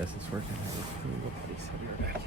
guess it's working. I'll be right back.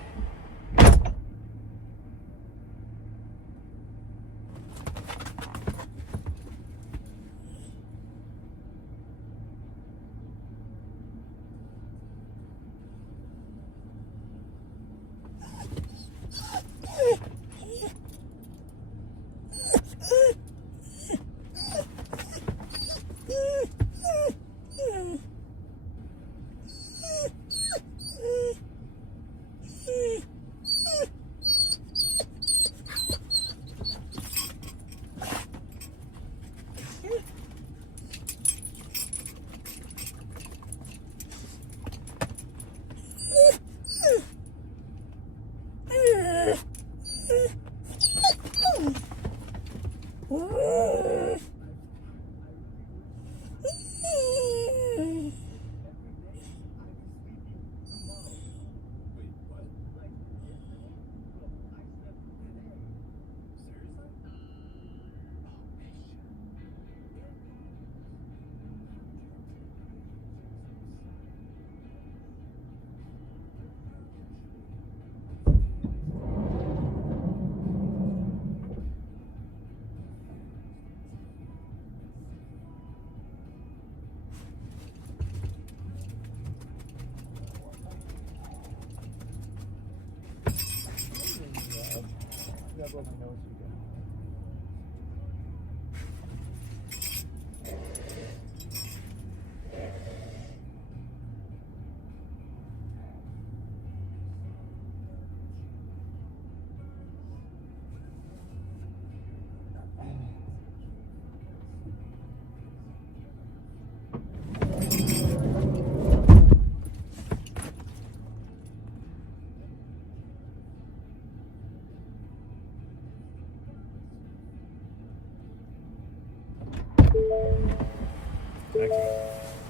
Okay,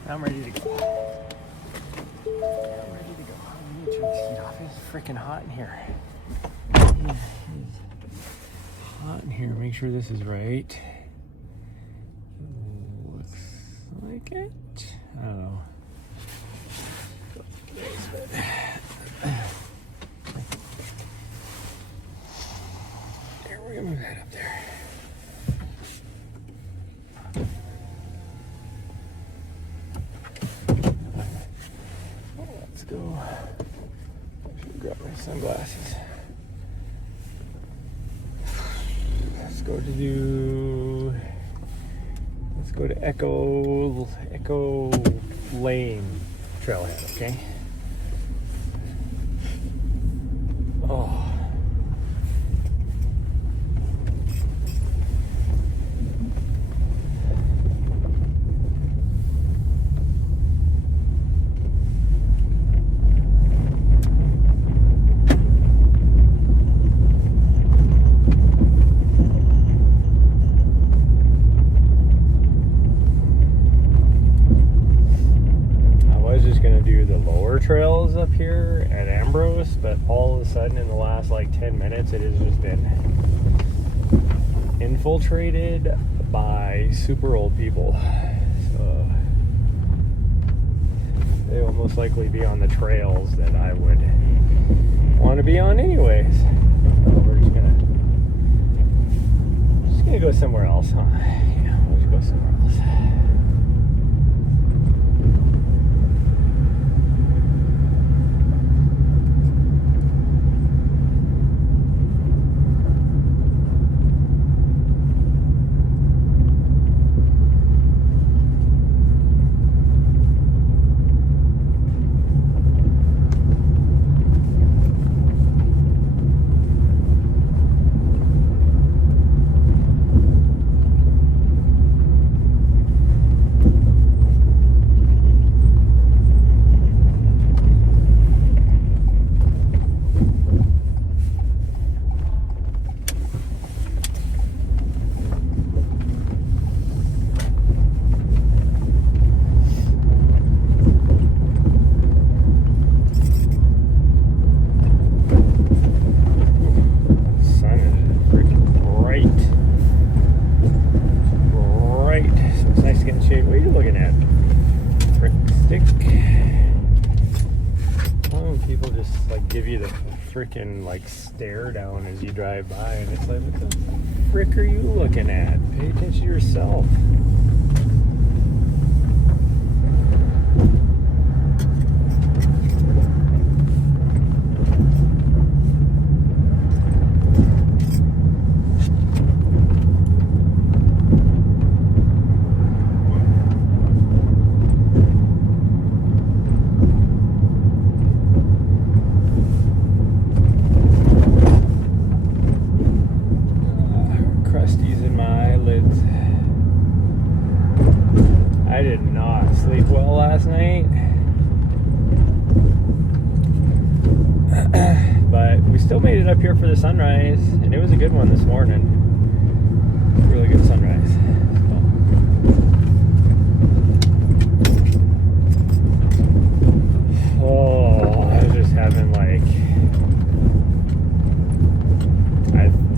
I'm ready to go. I'm need to turn this heat off. It's freaking hot in here. Yeah, it's hot in here. Make sure this is right. Looks like it. I don't know. There, we're gonna move that up there. Let's go. I should grab my sunglasses. Let's go to Echo Lane trailhead, okay? Oh. Trails up here at Ambrose, but all of a sudden in the last like 10 minutes it has just been infiltrated by super old people, so they will most likely be on the trails that I would want to be on anyways. So we're just gonna go somewhere else, huh? Yeah, we'll just go somewhere else. just like give you the freaking like stare down as you drive by, and it's like, what the frick are you looking at? Pay attention to yourself. Crusties in my eyelids. I did not sleep well last night. But we still made it up here for the sunrise, and it was a good one this morning. Really good sunrise. Oh, I was just having like,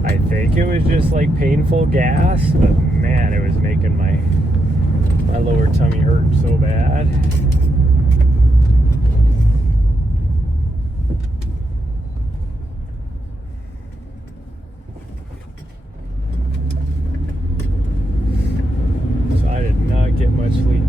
I think it was just like painful gas, but man, it was making my lower tummy hurt so bad. So I did not get much sleep.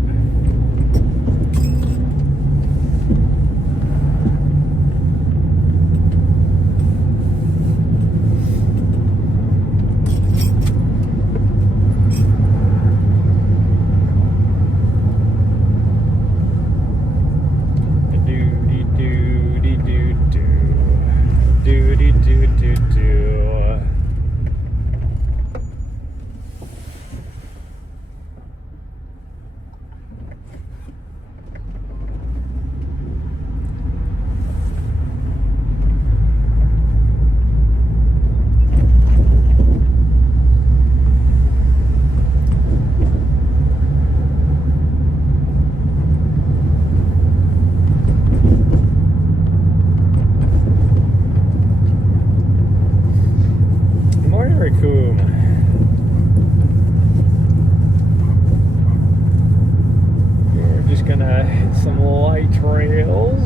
We're just gonna hit some light trails.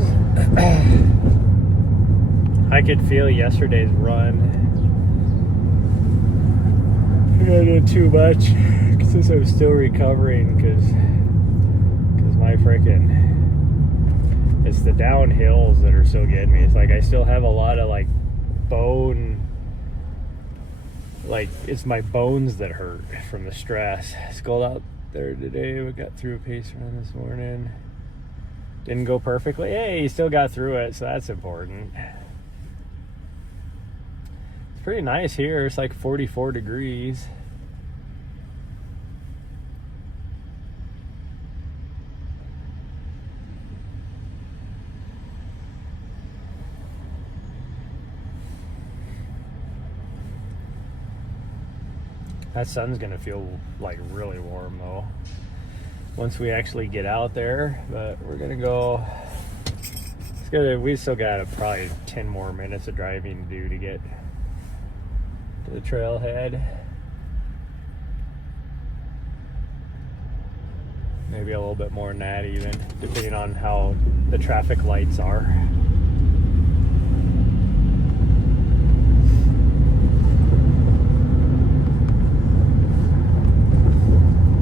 I could feel yesterday's run. I did too much since I'm still recovering, because my frickin', it's the downhills that are so getting me. It's like I still have a lot of like bone, like it's my bones that hurt from the stress. It's cold out there today. We got through a pace run this morning. Didn't go perfectly. Hey, you still got through it, so that's important. It's pretty nice here. It's like 44 degrees. That sun's gonna feel like really warm though once we actually get out there, but we're gonna go. We still got probably 10 more minutes of driving to do to get to the trailhead. Maybe a little bit more than that even, depending on how the traffic lights are.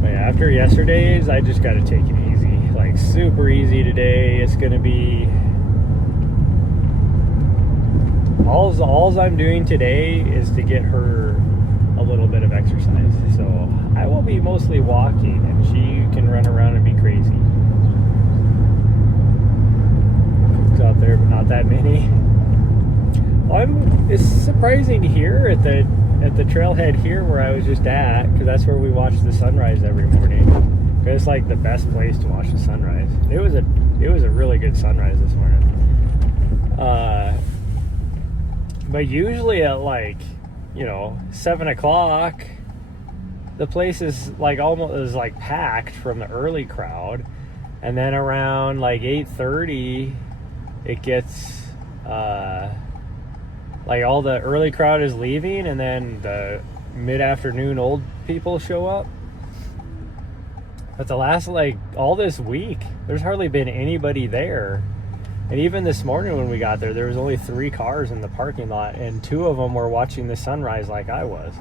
After yesterday's, I just got to take it easy, like super easy today. It's going to be all I'm doing today is to get her a little bit of exercise. So I will be mostly walking, and she can run around and be crazy. Cooks out there, but not that many. It's surprising here at the trailhead here where I was just at, because that's where we watch the sunrise every morning. It's like the best place to watch the sunrise. It was a really good sunrise this morning. But usually at like 7 o'clock, the place is like almost like packed from the early crowd, and then around like 8:30, it gets like all the early crowd is leaving, and then the mid-afternoon old people show up. But the last, like, all this week, there's hardly been anybody there. And even this morning when we got there was only 3 cars in the parking lot, and 2 of them were watching the sunrise like I was.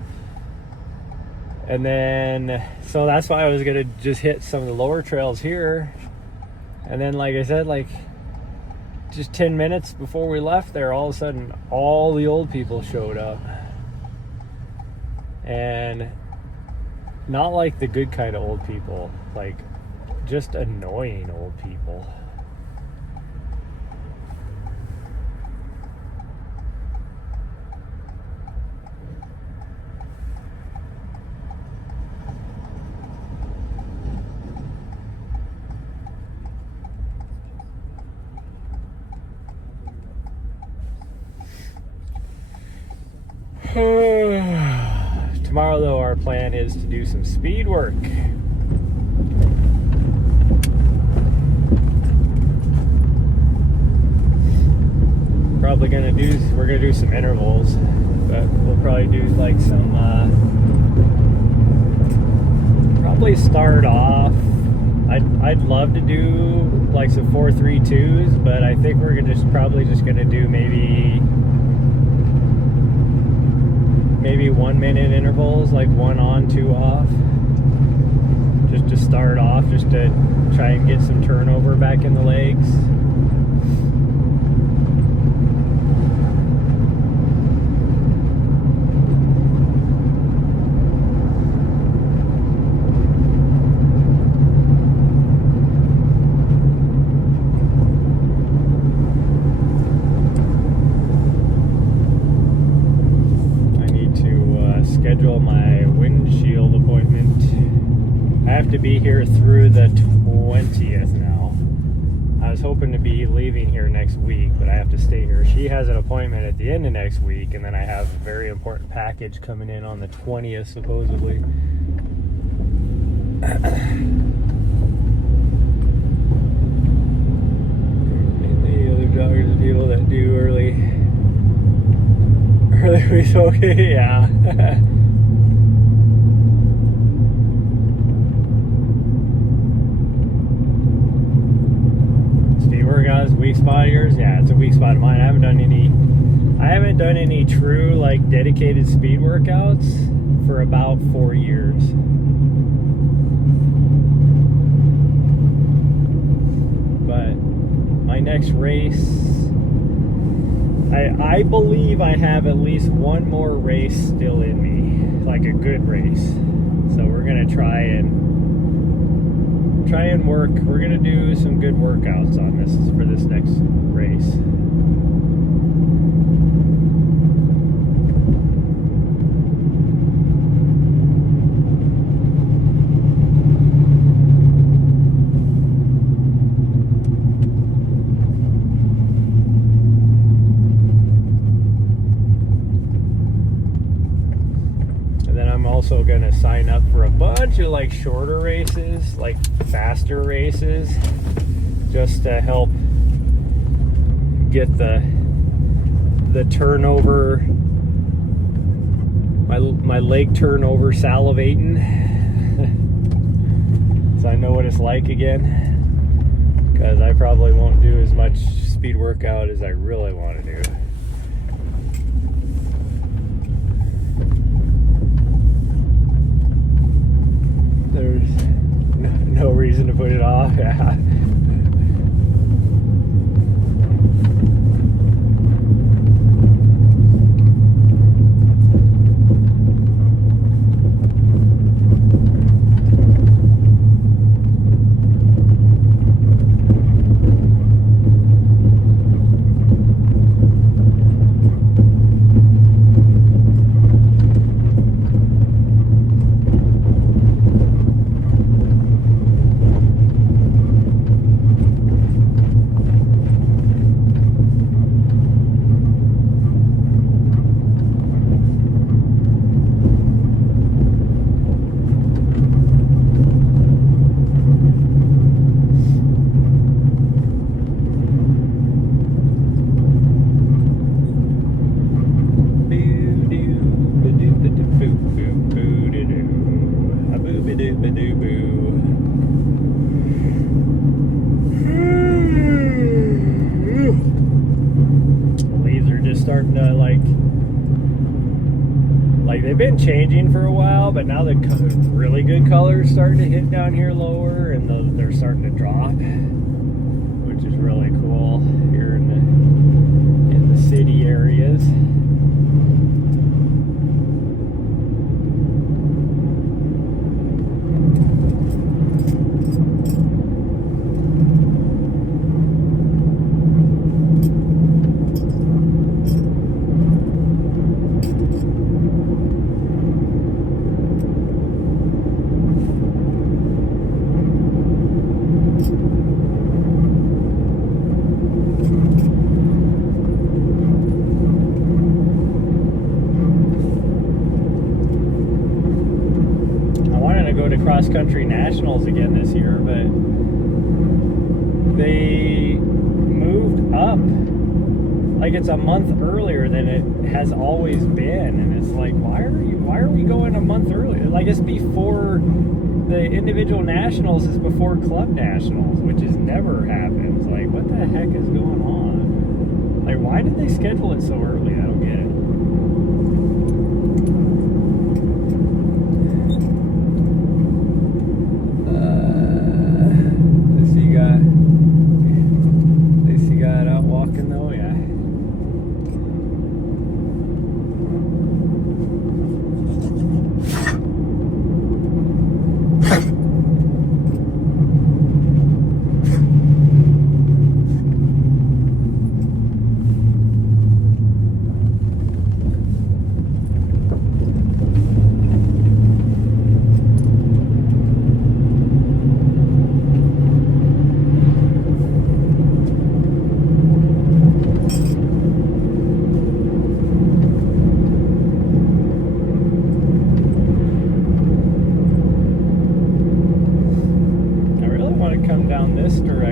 And then, so that's why I was gonna just hit some of the lower trails here. And then, like I said, like just 10 minutes before we left there, all of a sudden, all the old people showed up. And not like the good kind of old people, like just annoying old people. Tomorrow, though, our plan is to do some speed work. We're gonna do some intervals, but we'll probably do like some, probably start off. I'd love to do like some 4-3-2s, but I think we're probably just gonna do maybe 1 minute intervals, like 1 on, 2 off, just to start off, just to try and get some turnover back in the legs. Schedule my windshield appointment. I have to be here through the 20th now. I was hoping to be leaving here next week, but I have to stay here. She has an appointment at the end of next week, and then I have a very important package coming in on the 20th, supposedly. The other joggers are people that do early weeks, okay, yeah. Speed workouts, weak spot of yours? Yeah, it's a weak spot of mine. I haven't done any true, like, dedicated speed workouts for about 4 years. But my next race, I believe I have at least one more race still in me, like a good race. So we're gonna try and work. We're gonna do some good workouts on this for this next race. Also gonna sign up for a bunch of like shorter races, like faster races, just to help get the turnover, my leg turnover salivating, so I know what it's like again, because I probably won't do as much speed workout as I really want to do. There's no reason to put it off. Yeah. they've been changing for a while, but now the really good colors starting to hit down here lower, and they're starting to drop, which is really cool here in the city areas. Cross-country nationals again this year, but they moved up like it's a month earlier than it has always been, and it's like, why are we going a month earlier? Like, it's before the individual nationals is before club nationals, which has never happens. Like, what the heck is going on? Like, why did they schedule it so early? I don't get it.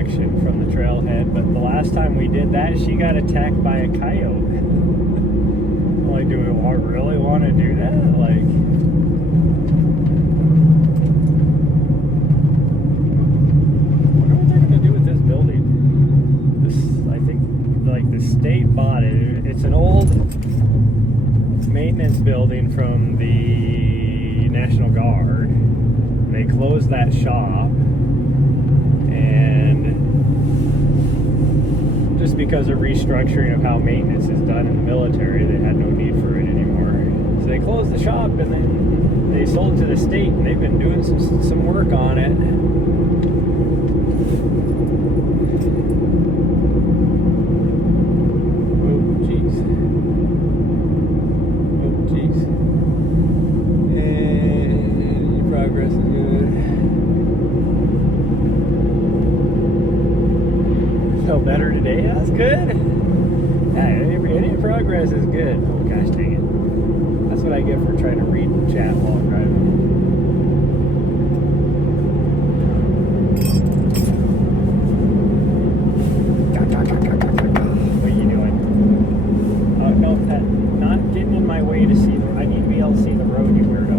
From the trailhead, but the last time we did that, she got attacked by a coyote. Like, do we really want to do that? Like, I wonder what they're going to do with this building. I think, like, the state bought it. It's an old maintenance building from the National Guard. They closed that shop. Just because of restructuring of how maintenance is done in the military, they had no need for it anymore. So they closed the shop, and then they sold it to the state, and they've been doing some work on it. Oh, jeez. Oh, jeez. And progress is good. Felt better today? That's good. Any progress is good. Oh gosh dang it. That's what I get for trying to read and chat while I'm driving. What are you doing? Oh no, Pet. Not getting in my way to see I need to be able to see the road, you weirdo.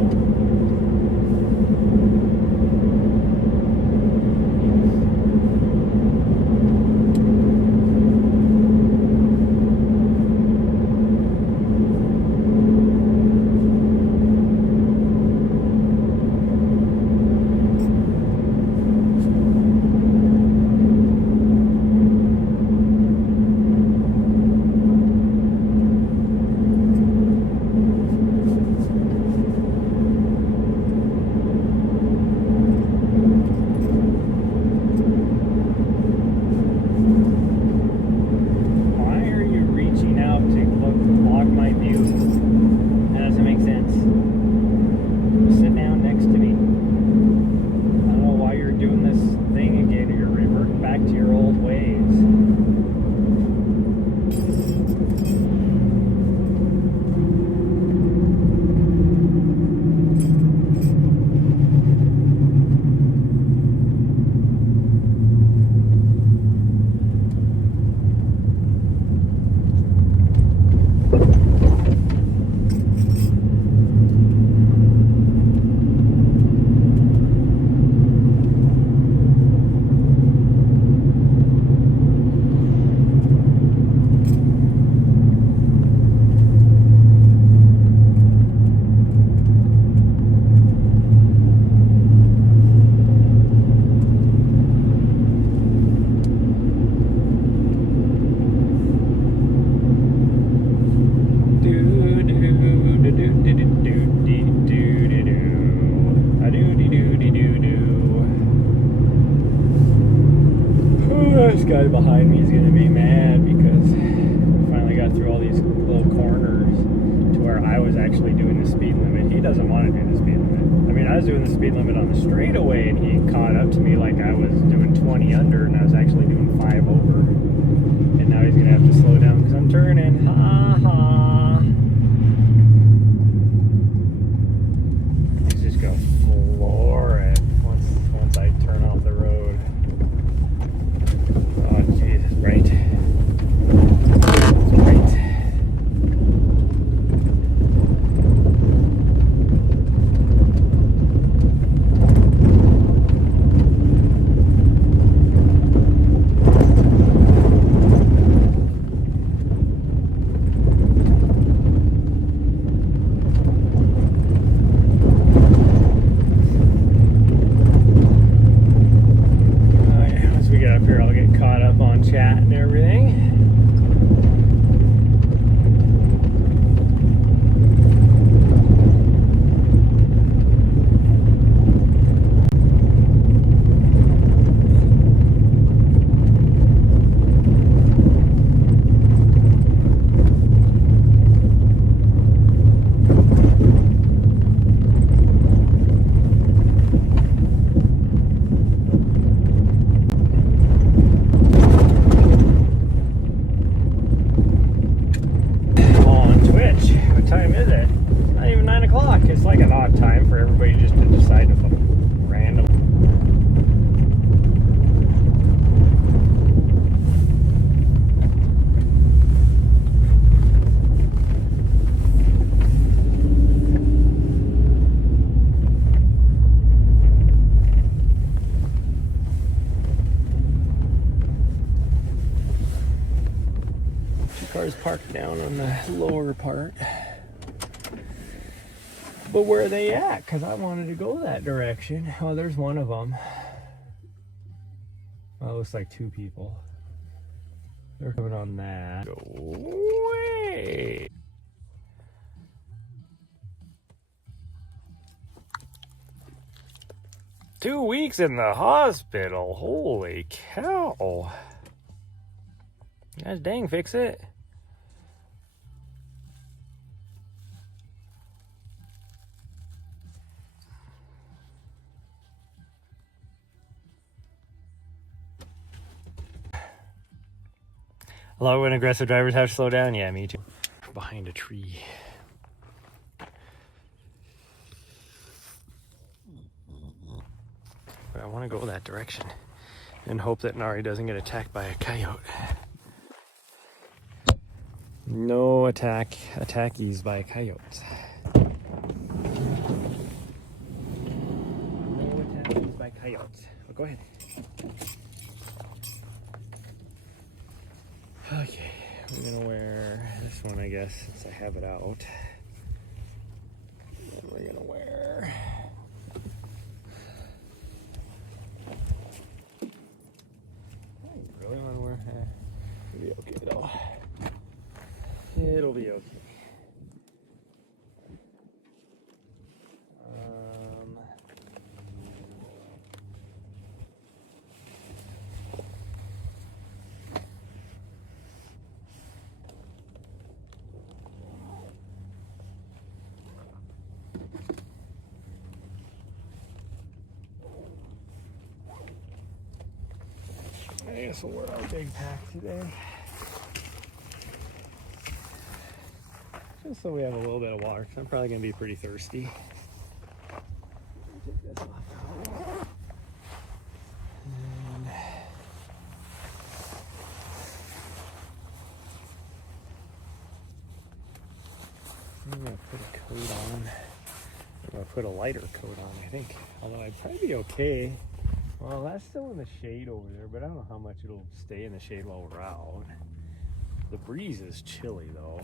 guy behind me is going to be mad because I finally got through all these little corners to where I was actually doing the speed limit. He doesn't want to do the speed limit. I mean, I was doing the speed limit on the straightaway, and he caught up to me like I was doing 20 under, and I was actually doing 5 over. And now he's going to have to slow down because I'm turning. Ha ha. Let's just go floor it once I turn off the road. Oh, Jesus, right. Chat and everything. Time is it? Not even 9 o'clock. It's like an odd time for everybody just to decide to random. Two cars parked down on the lower part. But where are they at? Because I wanted to go that direction. Oh, there's one of them. Well, it looks like 2 people. They're coming on that. Go away. Two weeks in the hospital. Holy cow. Gosh dang, fix it. Hello, when aggressive drivers have to slow down? Yeah, me too. Behind a tree. But I want to go that direction and hope that Nari doesn't get attacked by a coyote. No attackies by coyotes. No attackies by coyotes. Oh, go ahead. Okay, we're gonna wear this one, I guess, since I have it out. And we're gonna wear I really wanna wear it'll be okay though. It'll be okay. I guess we'll wear our big pack today. Just so we have a little bit of water, because I'm probably going to be pretty thirsty. Take this off. And I'm going to put a coat on. I'm going to put a lighter coat on, I think. Although I'd probably be okay. Well, that's still in the shade over there, but I don't know how much it'll stay in the shade while we're out. The breeze is chilly, though.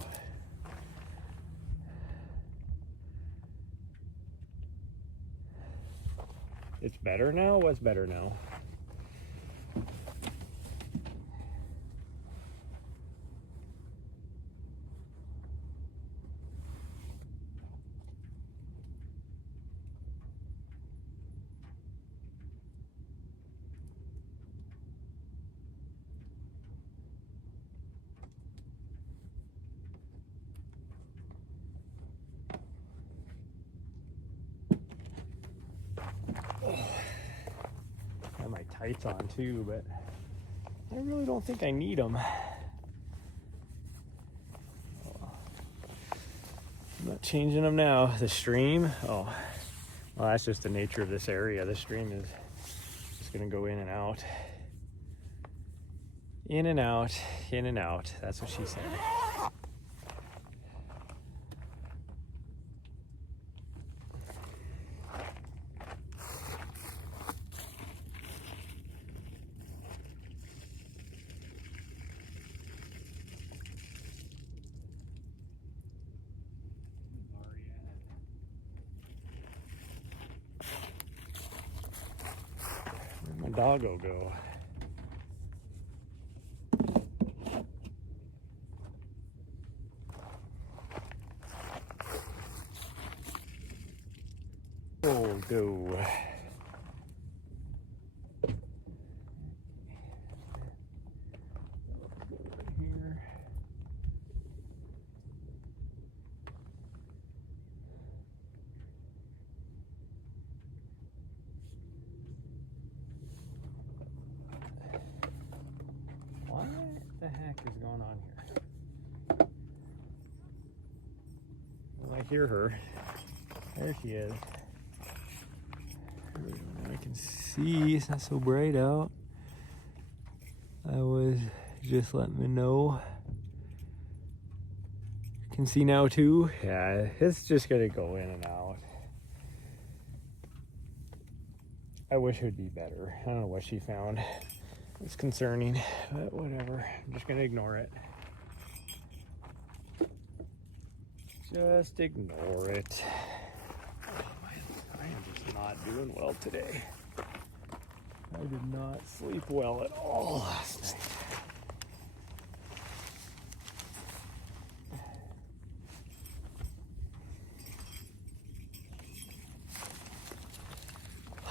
It's better now? What's better now? tights on too, but I really don't think I need them. I'm not changing them now. The stream, oh, well, that's just the nature of this area. The stream is just gonna go in and out. In and out, in and out. That's what she said. Where'd my doggo go? Oh, go. Here. What the heck is going on here? Well, I hear her. There she is. I can see it's not so bright out. I was just letting me know. You can see now too. Yeah, it's just gonna go in and out. I wish it would be better. I don't know what she found. It's concerning, but whatever. I'm just gonna ignore it. Just ignore it. I am just not doing well today. I did not sleep well at all last night.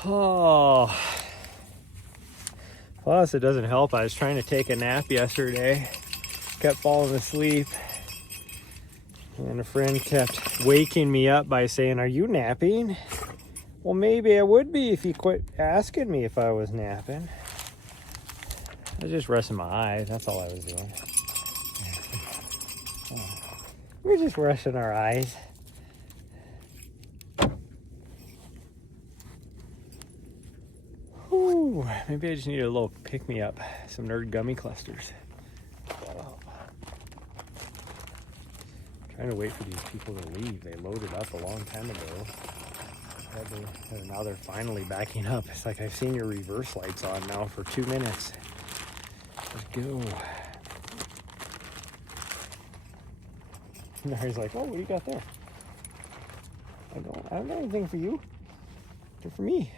Oh. Plus, it doesn't help. I was trying to take a nap yesterday. Kept falling asleep. And a friend kept waking me up by saying, "Are you napping?" Well, maybe I would be if you quit asking me if I was napping. I was just resting my eyes. That's all I was doing. We're just resting our eyes. Ooh, maybe I just need a little pick-me-up. Some Nerd gummy clusters. Oh. Trying to wait for these people to leave. They loaded up a long time ago. Now they're finally backing up. It's like I've seen your reverse lights on now for 2 minutes. Let's go. And Harry's like, "Oh, what do you got there?" I don't have anything for you. They're for me.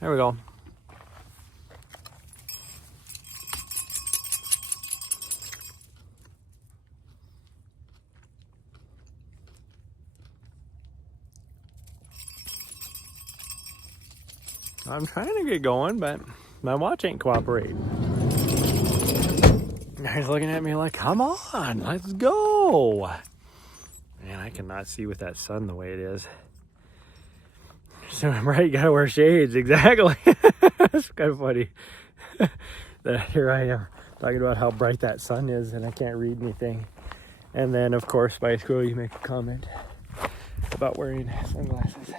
There we go. I'm trying to get going, but my watch ain't cooperating. He's looking at me like, "Come on, let's go." Man, I cannot see with that sun the way it is. So I'm right, you gotta wear shades, exactly. It's kind of funny that here I am talking about how bright that sun is and I can't read anything. And then, of course, by school you make a comment about wearing sunglasses.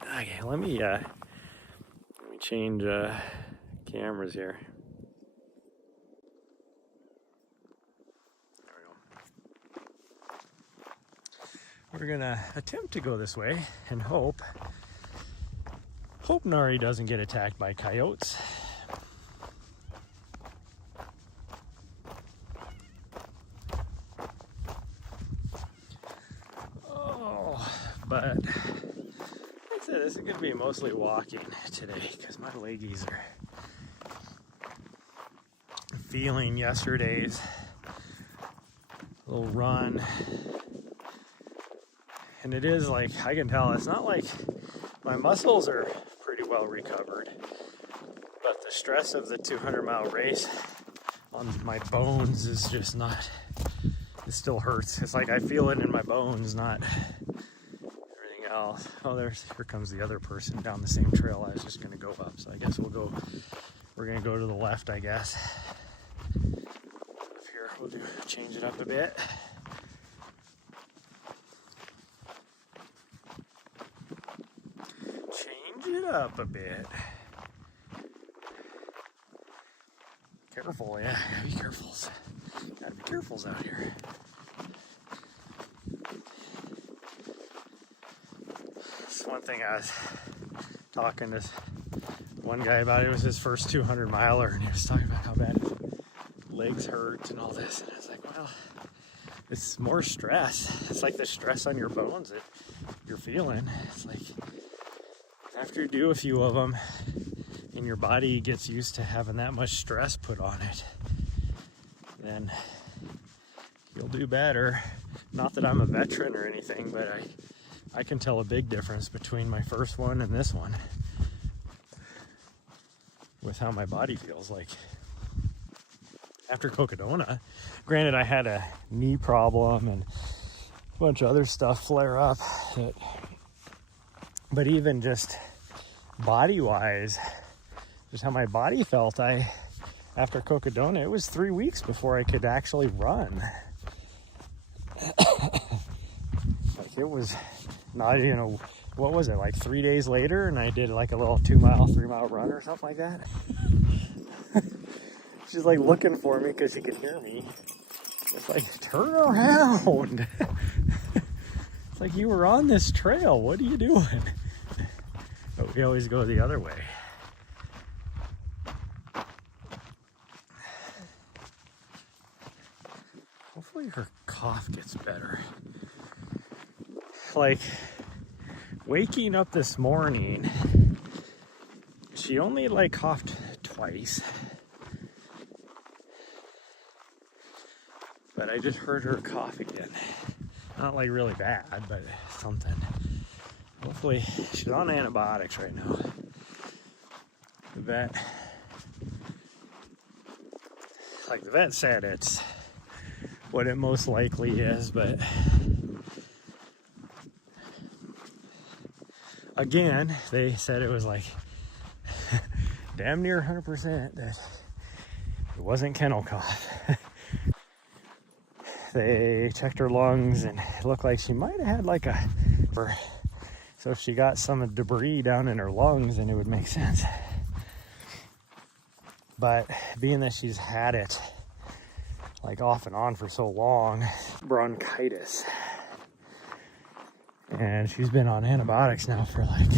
Okay, let me change cameras here. There we go. We're gonna attempt to go this way and hope Nari doesn't get attacked by coyotes. Oh, But like I said, this is going to be mostly walking today because my leggies are feeling yesterday's little run. And it is like, I can tell, it's not like my muscles are pretty well recovered, but the stress of the 200-mile race on my bones is just not, it still hurts. It's like I feel it in my bones, not everything else. Oh, here comes the other person down the same trail I was just gonna go up. So I guess we're gonna go to the left, I guess. Up here, we'll change it up a bit. It up a bit. Careful, yeah, gotta be careful. Gotta be carefuls out here. That's one thing I was talking to one guy about. It was his first 200 miler, and he was talking about how bad his legs hurt and all this. And I was like, well, it's more stress. It's like the stress on your bones that you're feeling. It's like after you do a few of them and your body gets used to having that much stress put on it, then you'll do better. Not that I'm a veteran or anything, but I can tell a big difference between my first one and this one with how my body feels. Like after Cocodona, granted I had a knee problem and a bunch of other stuff flare up, but even just body-wise, just how my body felt, after Cocodona, it was 3 weeks before I could actually run. Like it was not even what was it, like 3 days later, and I did like a little 3-mile run or something like that. She's like looking for me because she could hear me. It's like, turn around. It's like, you were on this trail, what are you doing? But we always go the other way. Hopefully her cough gets better. Like, waking up this morning, she only like coughed twice. But I just heard her cough again. Not like really bad, but something. Hopefully, she's on antibiotics right now. The vet said it's what it most likely is, but again, they said it was like damn near 100% that it wasn't kennel cough. They checked her lungs and it looked like she might have had like so if she got some debris down in her lungs, then it would make sense. But being that she's had it like off and on for so long, bronchitis, and she's been on antibiotics now for like,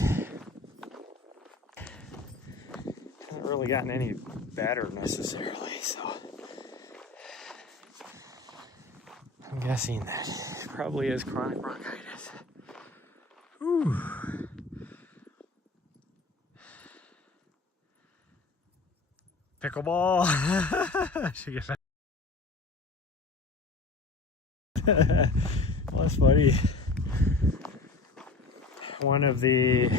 hasn't really gotten any better necessarily, so I'm guessing that it probably is chronic bronchitis. Ooh. Pickleball. Should get back. Well, that's funny. One of the,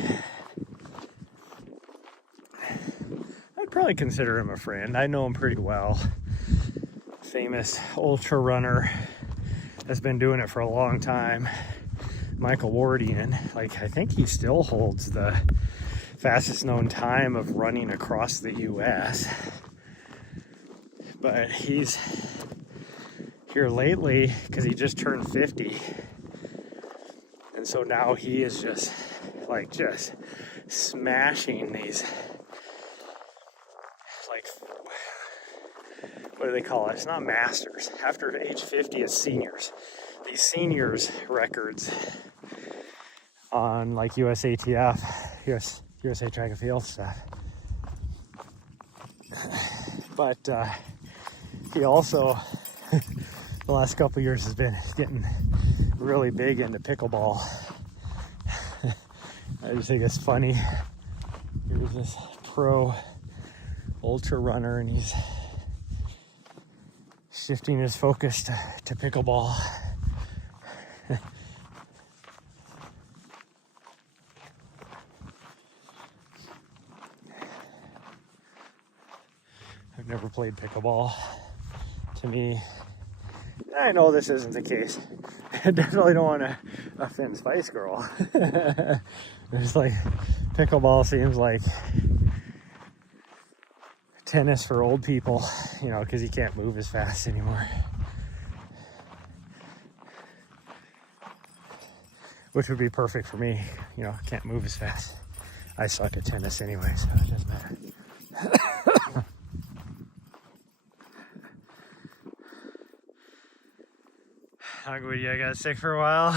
I'd probably consider him a friend. I know him pretty well. Famous ultra runner has been doing it for a long time. Michael Wardian, like I think he still holds the fastest known time of running across the US. But he's here lately because he just turned 50. And so now he is just smashing these, like, what do they call it? It's not masters. After age 50, it's seniors. These seniors records on like USATF, USA Track and Field stuff. But he also, the last couple of years, has been getting really big into pickleball. I just think it's funny. Here's this pro ultra runner, and he's shifting his focus to pickleball. I've never played pickleball. To me, I know this isn't the case. I definitely don't want to offend Spice Girl. There's like, pickleball seems like tennis for old people, you know, because you can't move as fast anymore. Which would be perfect for me, you know, I can't move as fast. I suck at tennis anyway, so it doesn't matter. How good, yeah, I got sick for a while.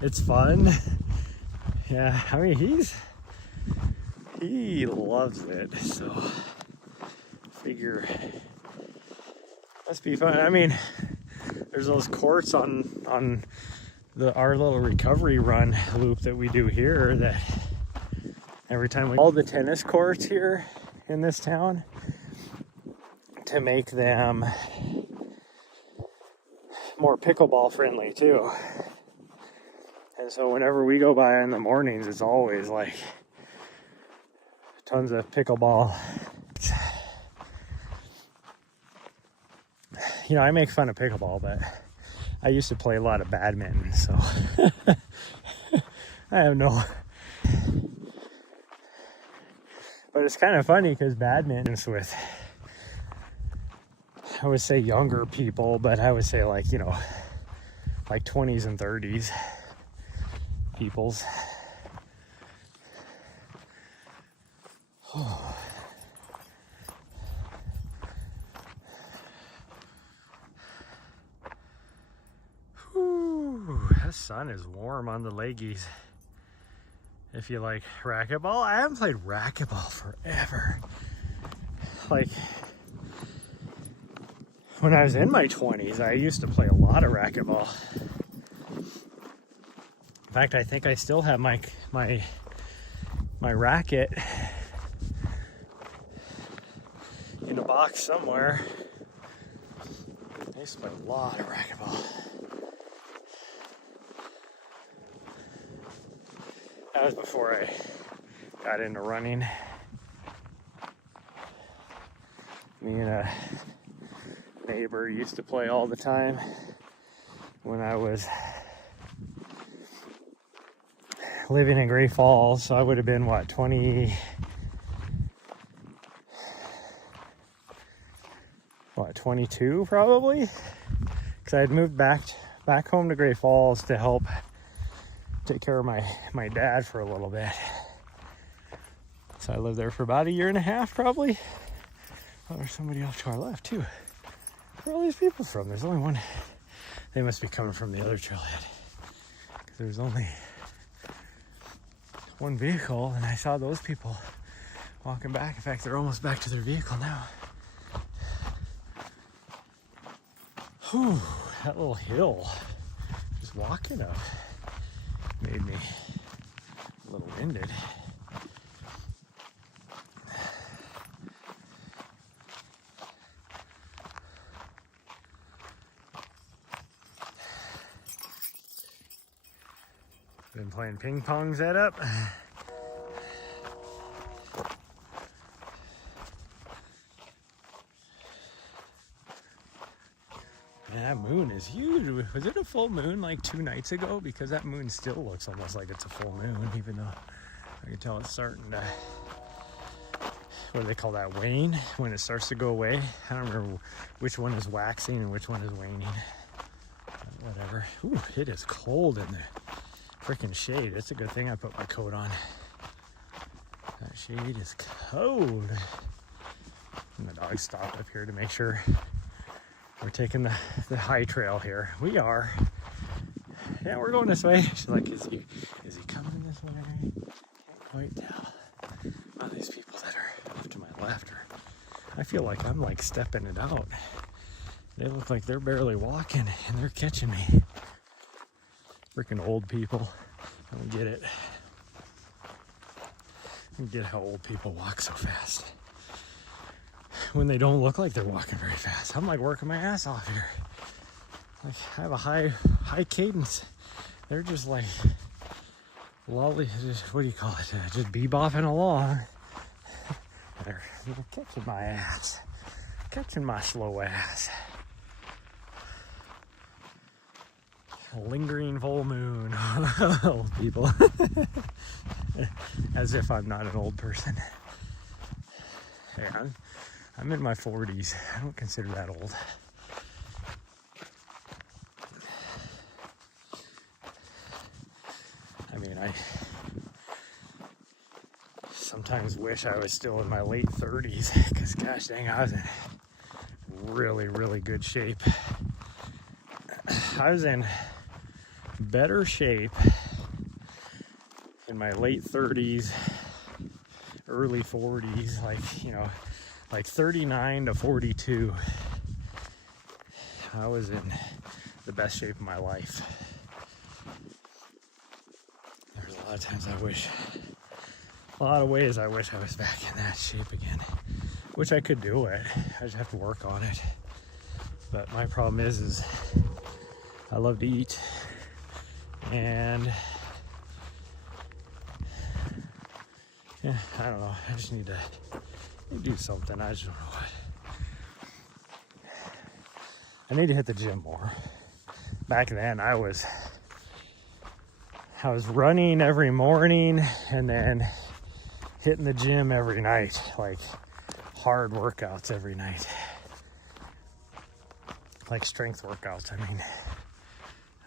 It's fun. Yeah, I mean, he loves it, so figure must be fun. I mean, there's those courts on our little recovery run loop that we do here, that every time all the tennis courts here in this town to make them more pickleball friendly too. And so whenever we go by in the mornings, it's always like tons of pickleball. You know, I make fun of pickleball, but I used to play a lot of badminton, so I have no. But it's kind of funny because badminton's with, I would say younger people, but I would say like, you know, like 20s and 30s peoples. Oh. Whew, that sun is warm on the leggies. If you like racquetball, I haven't played racquetball forever. Like, when I was in my 20s, I used to play a lot of racquetball. In fact, I think I still have my racket in a box somewhere. I used to play a lot of racquetball. That was before I got into running. Me and a neighbor used to play all the time when I was living in Great Falls, so I would have been what, 22 probably, because I had moved back home to Great Falls to help take care of my dad for a little bit. So I lived there for about a year and a half probably. Oh, there's somebody off to our left too. Where are all these people from? There's only one. They must be coming from the other trailhead, because there's only one vehicle, and I saw those people walking back. In fact, they're almost back to their vehicle now. Whew, that little hill, just walking up, made me a little winded. Been playing ping pong setup. That moon is huge. Was it a full moon like 2 nights ago? Because that moon still looks almost like it's a full moon, even though I can tell it's starting to, what do they call that, wane? When it starts to go away. I don't remember which one is waxing and which one is waning. But whatever. Ooh, it is cold in there. Freaking shade. It's a good thing I put my coat on. That shade is cold. And the dog stopped up here to make sure we're taking the high trail here. We are. Yeah, we're going this way. She's like, is he coming this way? Can't quite tell. Oh, these people that are off to my left are, I feel like I'm like stepping it out. They look like they're barely walking and they're catching me. Freaking old people. I don't get it. I get how old people walk so fast when they don't look like they're walking very fast. I'm like working my ass off here. Like I have a high cadence. They're just like lolly, just, what do you call it? Just bebopping along. They're catching my ass, catching my slow ass. Lingering full moon. Old people. As if I'm not an old person. Hey, I'm in my 40s. I don't consider that old. I mean, I sometimes wish I was still in my late 30s, because gosh dang, I was in really, really good shape. I was in better shape in my late 30s, early 40s, like, you know, like 39 to 42. I was in the best shape of my life. There's a lot of times a lot of ways I wish I was back in that shape again, which I could do it. I just have to work on it. But my problem is I love to eat, and yeah, I don't know. I just need to do something. I just don't know what. I need to hit the gym more. Back then, I was running every morning and then hitting the gym every night, like hard workouts every night, like strength workouts. I mean,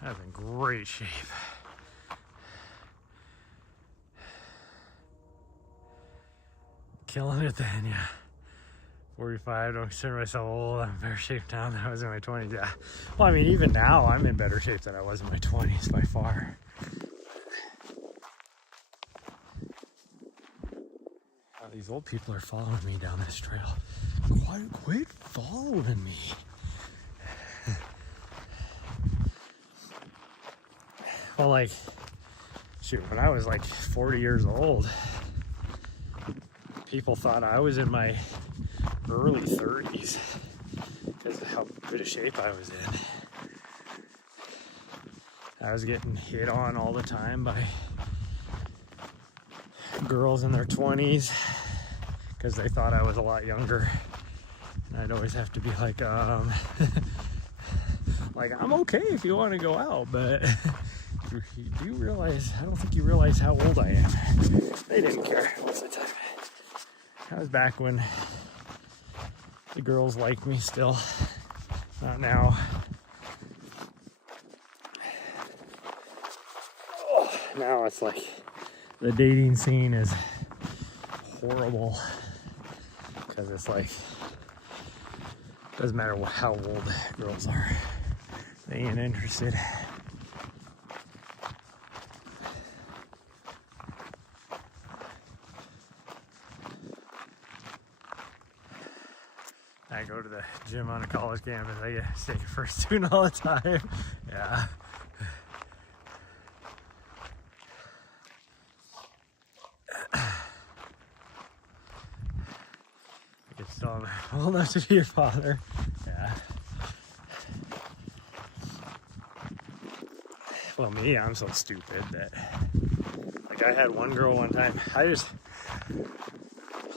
I was in great shape. Killing it then, yeah. 45, don't consider myself old. I'm in better shape now than I was in my 20s, yeah. Well, I mean, even now, I'm in better shape than I was in my 20s by far. These old people are following me down this trail. Quit following me. Well, like, shoot, when I was like 40 years old, people thought I was in my early 30s because of how good a shape I was in. I was getting hit on all the time by girls in their 20s because they thought I was a lot younger. And I'd always have to be like, like, I'm okay if you want to go out, but do you realize, I don't think you realize how old I am. They didn't care most of the time. I was back when the girls liked me still, not now. Oh, now it's like the dating scene is horrible because it's like, doesn't matter how old girls are, they ain't interested. I go to the gym on a college campus. I get to take a first student all the time. Yeah. It's still old enough to be your father. Yeah. Well, me, I'm so stupid that, like, I had one girl one time. I just,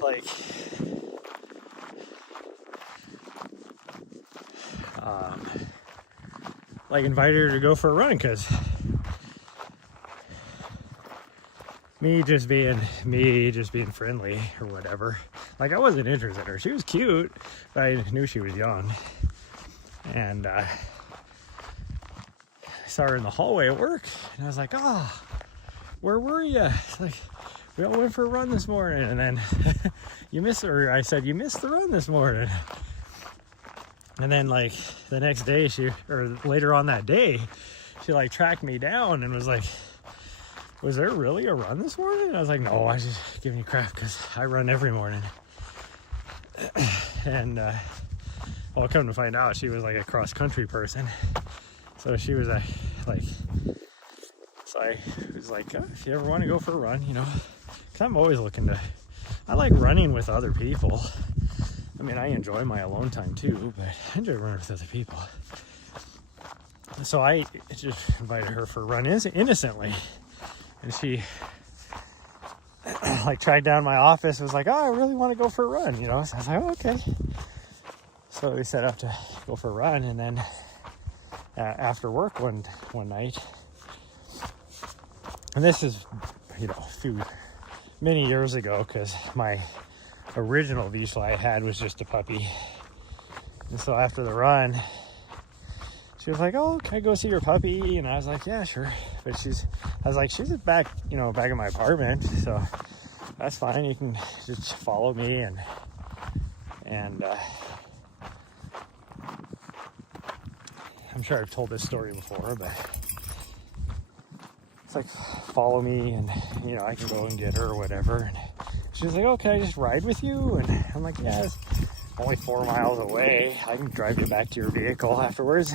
like invited her to go for a run because me just being friendly or whatever. Like, I wasn't interested in her. She was cute, but I knew she was young. And I saw her in the hallway at work, and I was like, oh, where were you? It's like, we all went for a run this morning, and then you missed her. I said, you missed the run this morning. And then, like, the next day, or later on that day, she like tracked me down and was like, was there really a run this morning? And I was like, no, I was just giving you crap because I run every morning. And well, come to find out, she was like a cross country person. So she was like, so I was like, if you ever want to go for a run, you know, I'm always looking to, I like running with other people. I mean, I enjoy my alone time too, but I enjoy running with other people. So I just invited her for a run innocently. And she like tracked down my office and was like, oh, I really want to go for a run, you know? So I was like, oh, okay. So we set up to go for a run, and then after work one night, and this is, you know, many years ago, because my original Vizsla I had was just a puppy. And so after the run, she was like, oh, can I go see your puppy? And I was like, yeah, sure. But I was like, she's back in my apartment, so that's fine. You can just follow me, and I'm sure I've told this story before, but it's like, follow me, and, you know, I can go and get her or whatever. And she was like, oh, can I just ride with you? And I'm like, yeah, it's only 4 miles away. I can drive you back to your vehicle afterwards.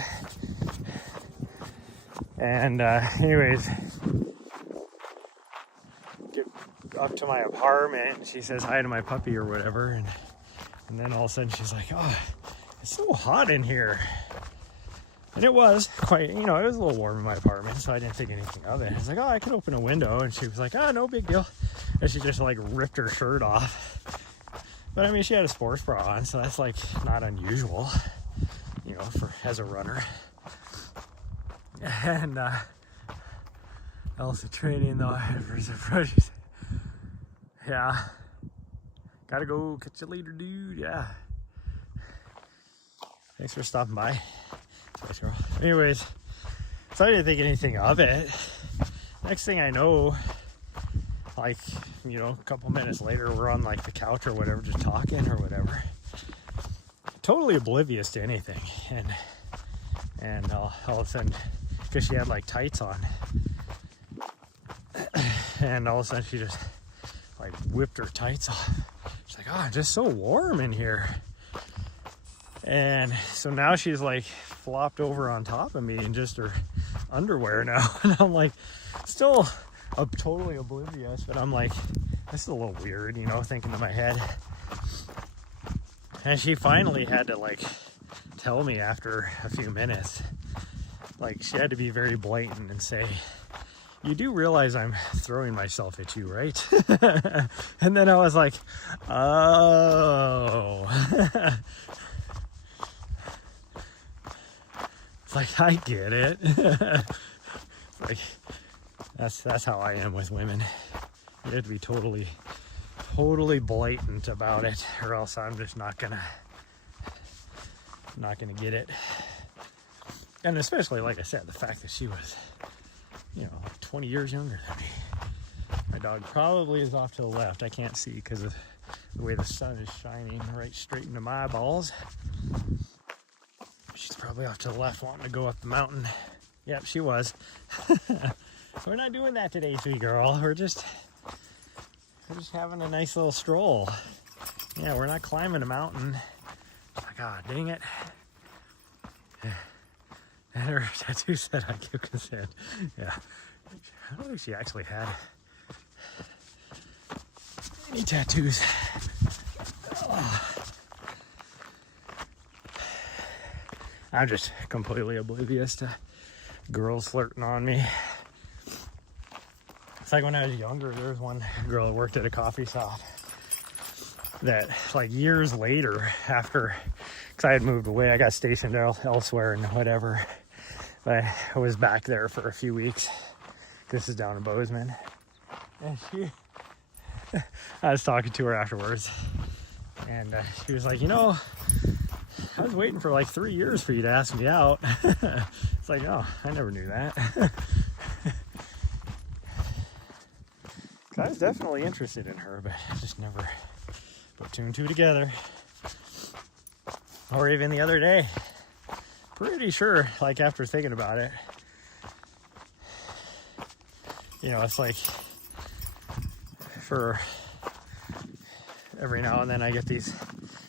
And anyways, get up to my apartment, and she says hi to my puppy or whatever, and then all of a sudden she's like, oh, it's so hot in here. And it was quite, you know, it was a little warm in my apartment, so I didn't think anything of it. I was like, oh, I could open a window. And she was like, oh, no big deal. And she just like ripped her shirt off. But I mean, she had a sports bra on, so that's like not unusual, you know, as a runner. And also training though, for surprise. Yeah. Gotta go, catch you later, dude. Yeah. Thanks for stopping by. Anyways, so I didn't think anything of it. Next thing I know, like, you know, a couple minutes later, we're on like the couch or whatever, just talking or whatever. Totally oblivious to anything. And all of a sudden, because she had like tights on, and all of a sudden she just like whipped her tights off. She's like, oh, it's just so warm in here. And so now she's like flopped over on top of me in just her underwear now. And I'm like, still totally oblivious, but I'm like, this is a little weird, you know, thinking in my head. And she finally had to like tell me after a few minutes, like she had to be very blatant and say, you do realize I'm throwing myself at you, right? And then I was like, oh. It's like, I get it. It's like, that's how I am with women. You have to be totally blatant about it, or else I'm just not gonna get it. And especially, like I said, the fact that she was, you know, like 20 years younger than me. My dog probably is off to the left. I can't see because of the way the sun is shining right straight into my eyeballs. She's probably off to the left wanting to go up the mountain. Yep, she was. We're not doing that today, sweet girl. We're just having a nice little stroll. Yeah, we're not climbing a mountain. Oh, God dang it. And her tattoo said I give consent. Yeah. I don't think she actually had any tattoos. Oh. I'm just completely oblivious to girls flirting on me. It's like when I was younger, there was one girl that worked at a coffee shop that like years later after, because I had moved away, I got stationed elsewhere and whatever, but I was back there for a few weeks. This is down in Bozeman. And I was talking to her afterwards, and she was like, you know, I was waiting for like 3 years for you to ask me out. It's like, oh, I never knew that. I was definitely interested in her, but I just never put 2 and 2 together. Or even the other day, pretty sure, like after thinking about it, you know, it's like for every now and then I get these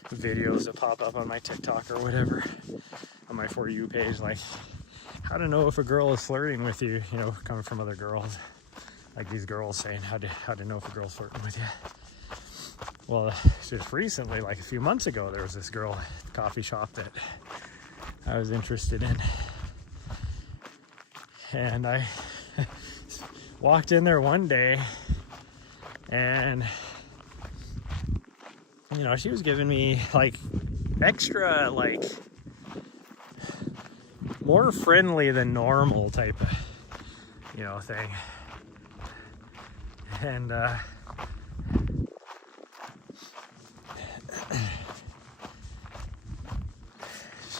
videos that pop up on my TikTok or whatever, on my For You page, like how to know if a girl is flirting with you, you know, coming from other girls. like these girls saying how to know if a girl's flirting with you. Well, just recently, like a few months ago, there was this girl at the coffee shop that I was interested in. And I walked in there one day and, you know, she was giving me like extra, like more friendly than normal type of, you know, thing. And,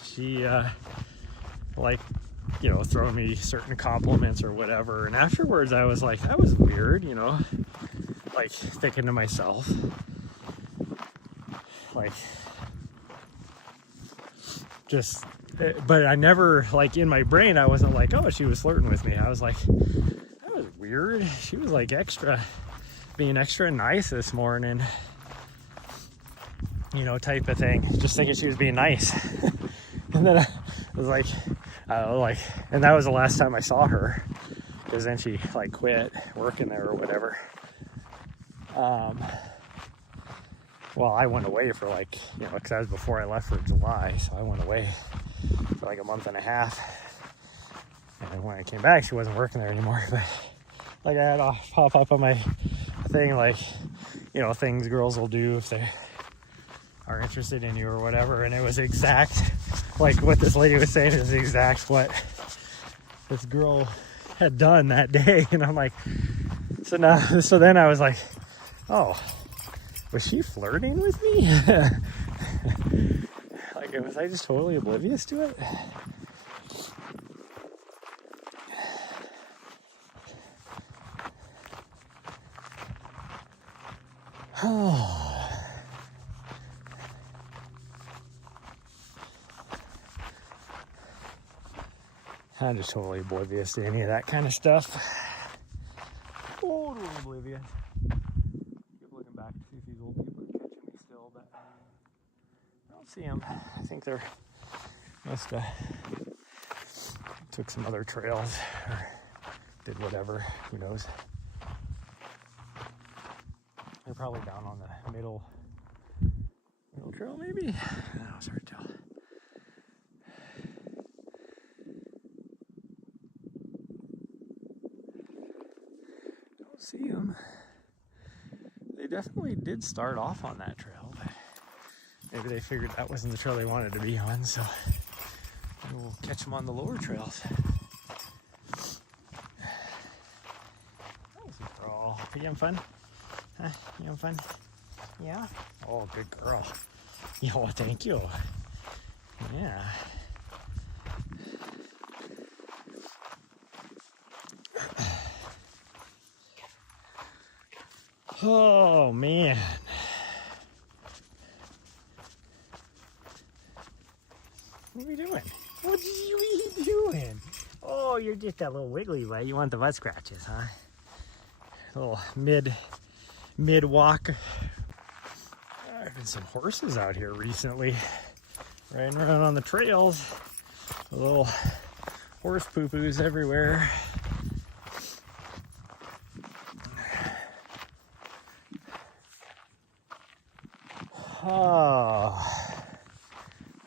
she, like, you know, throwing me certain compliments or whatever. And afterwards I was like, that was weird, you know, like thinking to myself, like, just, but I never, like in my brain, I wasn't like, oh, she was flirting with me. I was like, that was weird. She was like being extra nice this morning, you know, type of thing. Just thinking she was being nice. And then I was like, and that was the last time I saw her, because then she like quit working there or whatever. Well, I went away for like, you know, because that was before I left for July, so I went away for like a month and a half. And when I came back, she wasn't working there anymore. But like I had to pop up on my thing, like, you know, things girls will do if they are interested in you or whatever. And it was exact, like what this lady was saying is exact what this girl had done that day. And I'm like, so then I was like, oh, was she flirting with me? Like, was I just totally oblivious to it? Oh. I'm just totally oblivious to any of that kind of stuff. Totally oblivious. Keep looking back to see if these old people are catching me still, but I don't see them. I think they're must took some other trails or did whatever. Who knows? They're probably down on the middle trail, maybe. No, it's hard to tell. Don't see them. They definitely did start off on that trail, but maybe they figured that wasn't the trail they wanted to be on, so we'll catch them on the lower trails. Nice girl. Are you having fun? Huh? You having fun? Yeah? Oh, good girl. Oh, thank you. Yeah. Oh, man. What are we doing? What are you doing? Oh, you're just a little wiggly, right? You want the butt scratches, huh? A little mid walk. There's been some horses out here recently, riding around on the trails. Little horse poo-poos everywhere. Oh,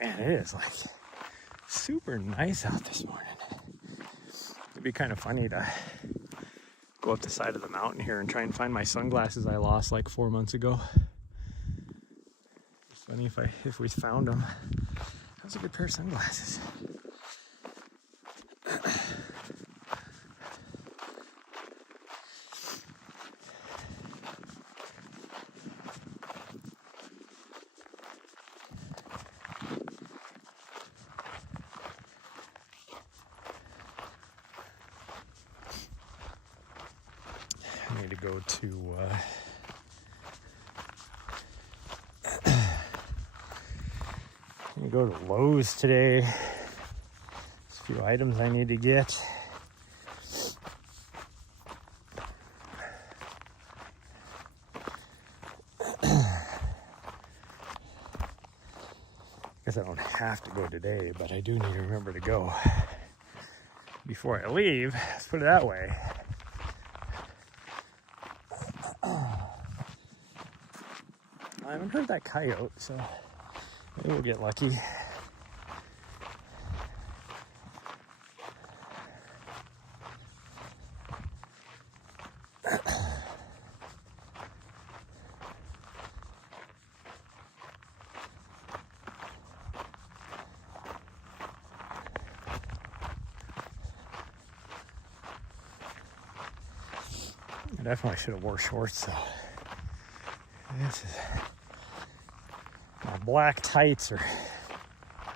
man, it is like super nice out this morning. It'd be kind of funny to go up the side of the mountain here and try and find my sunglasses I lost like 4 months ago. It's funny if we found them. That was a good pair of sunglasses. I need to go to Lowe's today. There's a few items I need to get. Guess I don't have to go today, but I do need to remember to go before I leave. Let's put it that way. I haven't heard that coyote, so maybe we'll get lucky. I definitely should have wore shorts, so this is, my black tights are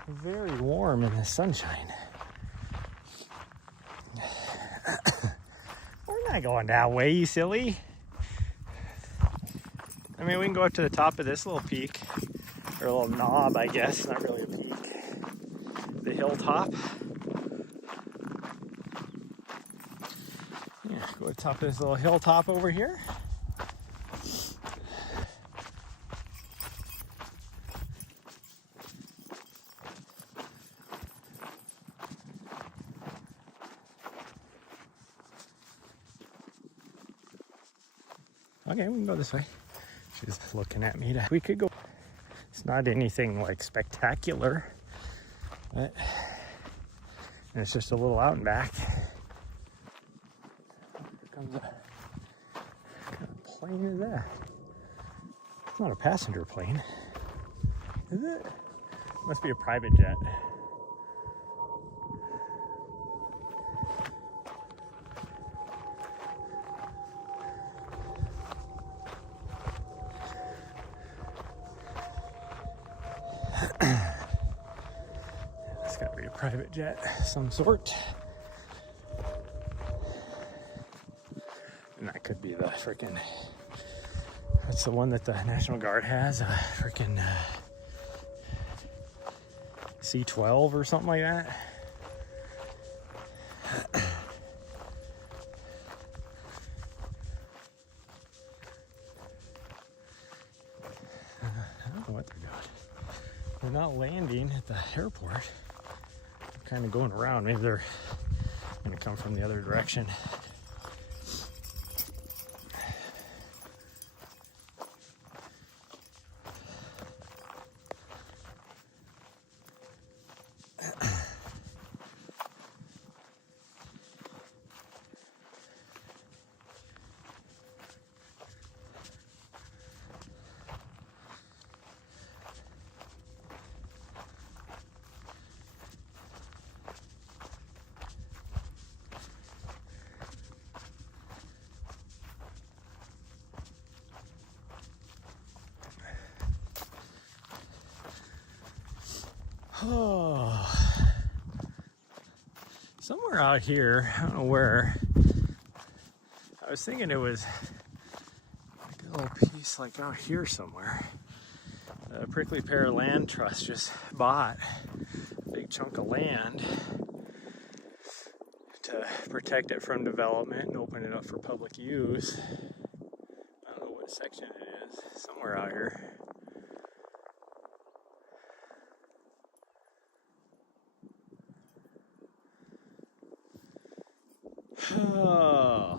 very warm in the sunshine. We're not going that way, you silly. I mean, we can go up to the top of this little peak, or a little knob, I guess, not really a peak. The hilltop. Yeah, go to the top of this little hilltop over here. Okay, we can go this way. She's looking at me. We could go. It's not anything like spectacular, but and it's just a little out and back. Here comes a, what kind of plane is that? It's not a passenger plane, is it? Must be a private jet. It's got to be a private jet of some sort. And that could be the freaking, that's the one that the National Guard has, a freaking C-12 or something like that. I don't know what they're doing. They're not landing at the airport. They're kind of going around. Maybe they're going to come from the other direction. Oh, somewhere out here, I don't know where. I was thinking it was like a little piece like out here somewhere. The Prickly Pear Land Trust just bought a big chunk of land to protect it from development and open it up for public use. I don't know what section it is, somewhere out here. Oh.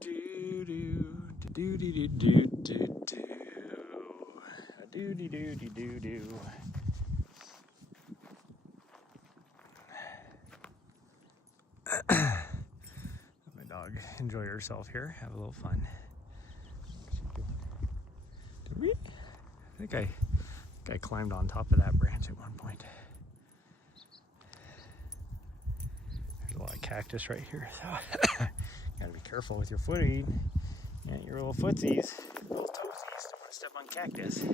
Do do do do do do do do do do do do do. My dog enjoy herself here, have a little fun. Did we? I think I climbed on top of that branch at one point. A lot of cactus right here, so gotta be careful with your footing and your little footsies, little toesies. Don't want to step on cactus. I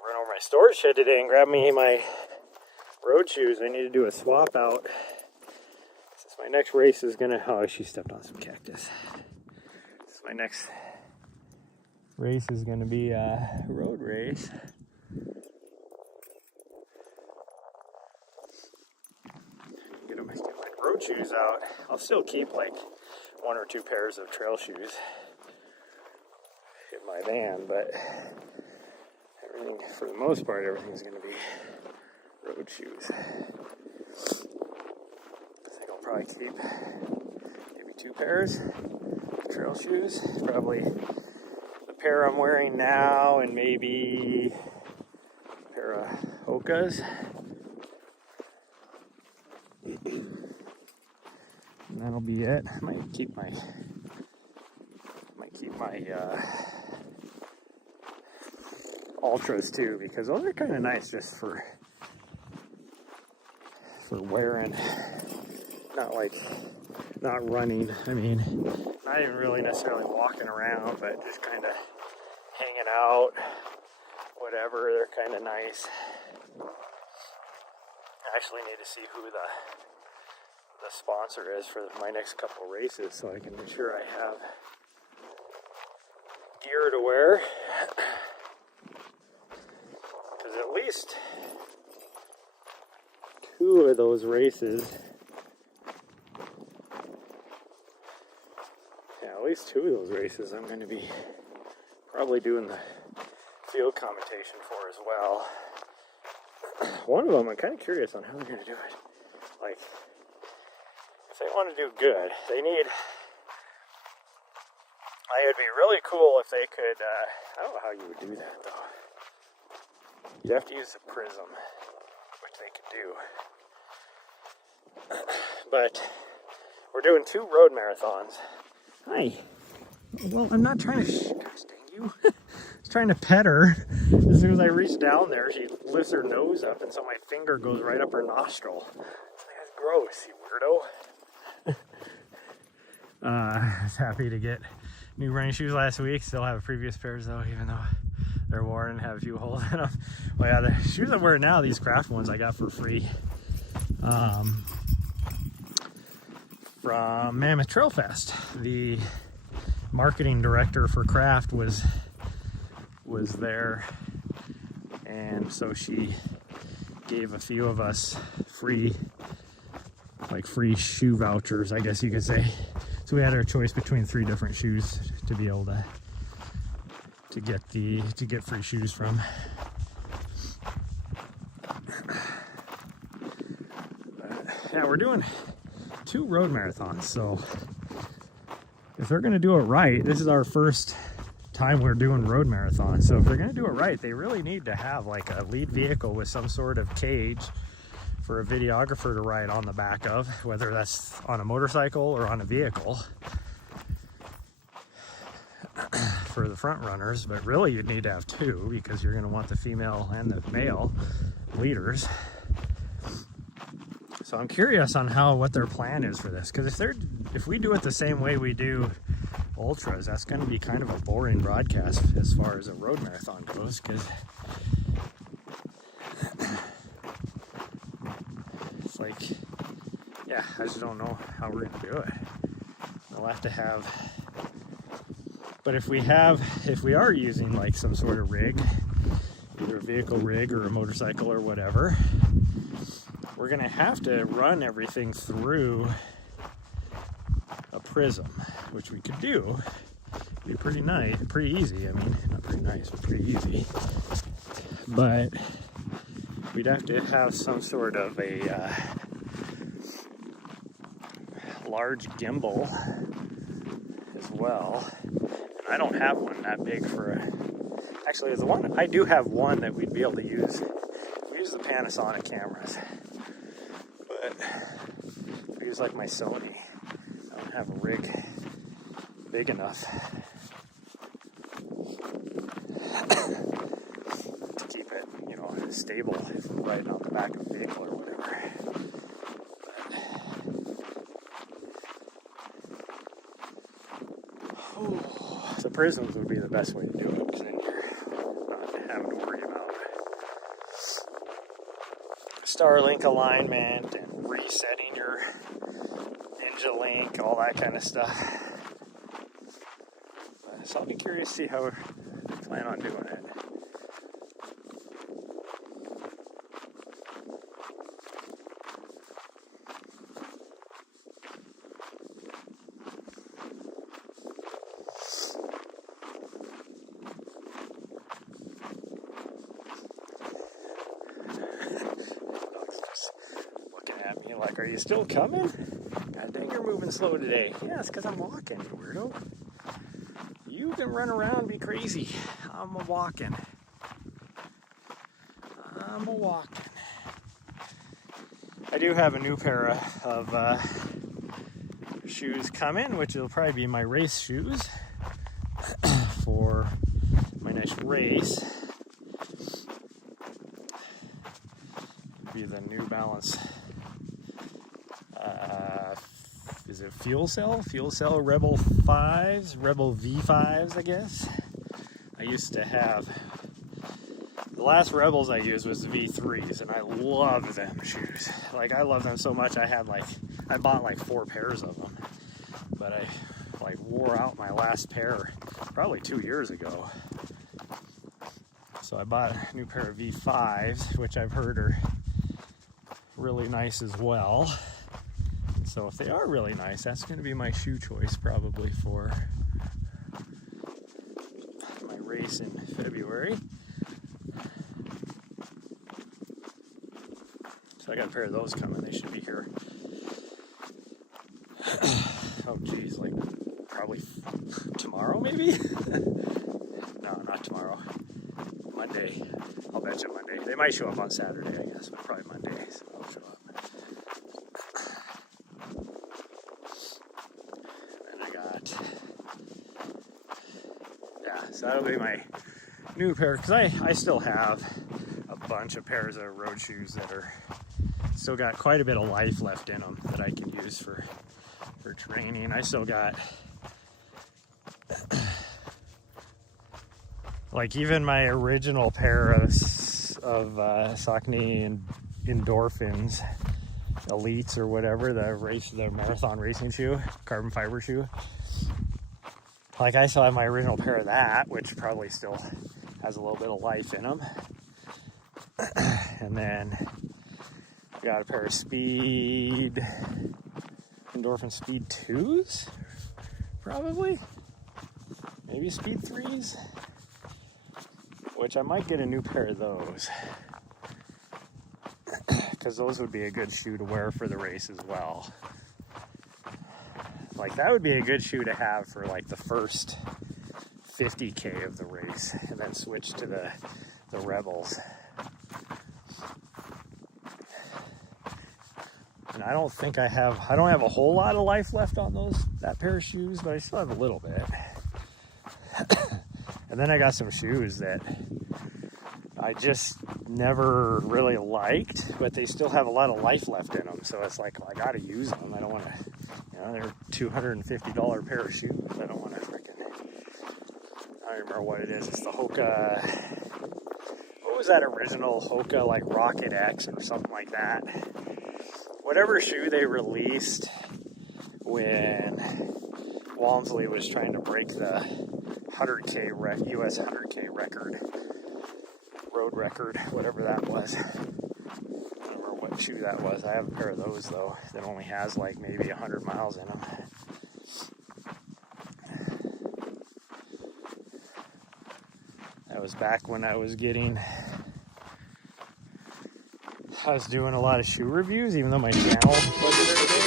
ran over my storage shed today and grabbed me my road shoes. I need to do a swap out since my next race is gonna. Oh, she stepped on some cactus. Since my next race is gonna be a road race. Get my road shoes out. I'll still keep like 1 or 2 pairs of trail shoes in my van, but everything, for the most part, everything's going to be road shoes. I think I'll probably keep maybe 2 pairs of trail shoes. Probably the pair I'm wearing now and maybe a pair of Hoka's. And that'll be it. I might keep my Ultras too, because those are kind of nice just for wearing, not running. I mean, not even really necessarily walking around, but just kind of hanging out, whatever. They're kind of nice. I actually need to see who the sponsor is for my next couple races, so I can make sure I have gear to wear. Because at least 2 of those races, I'm going to be probably doing the field commentation for as well. One of them, I'm kind of curious on how they're going to do it. Like, if they want to do good, they need... It would be really cool if they could... I don't know how you would do that, though. You'd have to use a prism, which they could do. But we're doing 2 road marathons. Hi. Well, I'm not trying to... Gosh dang you. I was trying to pet her. As soon as I reach down there, she lifts her nose up, and so my finger goes right up her nostril. That's gross, you weirdo. I was happy to get new running shoes last week. Still have previous pairs, though, even though they're worn and have a few holes in them. Well, yeah, the shoes I'm wearing now, these Craft ones, I got for free from Mammoth Trail Fest. The marketing director for Craft was there, and so she gave a few of us free shoe vouchers, I guess you could say. So we had our choice between 3 different shoes to be able to get free shoes from. Yeah, we're doing 2 road marathons, so if they're gonna do it right, this is our first time we're doing road marathons. So if they're gonna do it right, they really need to have like a lead vehicle with some sort of cage for a videographer to ride on the back of, whether that's on a motorcycle or on a vehicle for the front runners. But really you'd need to have 2, because you're going to want the female and the male leaders. So I'm curious on what their plan is for this, because if we do it the same way we do ultras, that's going to be kind of a boring broadcast as far as a road marathon goes, because it's like, yeah, I just don't know how we're going to do it. We'll have to have... But if we are using like some sort of rig, either a vehicle rig or a motorcycle or whatever, we're gonna have to run everything through a prism, which we could do. It'd be pretty nice, pretty easy. I mean, not pretty nice, but pretty easy. But we'd have to have some sort of a large gimbal as well. I don't have one that big for a... Actually, there's one. I do have one that we'd be able to use. We use the Panasonic cameras, but I use like my Sony. I don't have a rig big enough to keep it, stable if we're riding on the back of a vehicle or whatever. The prisms would be the best way to do it, because then you're not having to worry about Starlink alignment and resetting your Ninja Link, all that kind of stuff. So I'll be curious to see how we plan on doing it. You're like, are you still coming? God dang, you're moving slow today. Yeah, it's because I'm walking, you weirdo. You can run around and be crazy. I'm a walking. I do have a new pair of shoes coming, which will probably be my race shoes for my next race. Be the New Balance. Is it Fuel Cell? Fuel Cell Rebel 5s, Rebel V5s, I guess. I used to have. The last Rebels I used was the V3s, and I love them shoes. Like, I love them so much, I bought like 4 pairs of them. But I like wore out my last pair probably 2 years ago. So I bought a new pair of V5s, which I've heard are really nice as well. So if they are really nice, that's going to be my shoe choice probably for my race in February. So I got a pair of those coming. They should be here. Oh geez, like probably tomorrow maybe? No, not tomorrow. Monday. I'll bet you Monday. They might show up on Saturday, I guess, but probably Monday. So they'll show up. So that'll be my new pair, because I still have a bunch of pairs of road shoes that are still got quite a bit of life left in them that I can use for training. I still got like even my original pair of Saucony and Endorphins Elites or whatever, the marathon racing shoe, carbon fiber shoe. Like, I still have my original pair of that, which probably still has a little bit of life in them. And then I got a pair of Endorphin Speed 2s, probably. Maybe Speed 3s, which I might get a new pair of those. Because those would be a good shoe to wear for the race as well. Like, that would be a good shoe to have for like the first 50K of the race, and then switch to the Rebels. And I don't have a whole lot of life left on that pair of shoes, but I still have a little bit. And then I got some shoes that I just never really liked, but they still have a lot of life left in them. So it's like, well, I gotta use them. I don't want to, they're $250 pair of shoes. I don't want to freaking, I don't remember what it is. It's the Hoka, what was that original Hoka, like Rocket X or something like that? Whatever shoe they released when Walmsley was trying to break the 100K US 100K record, road record, whatever that was. I don't remember what shoe that was. I have a pair of those though that only has like maybe 100 miles in them. That was back when I was doing a lot of shoe reviews, even though my channel wasn't very big.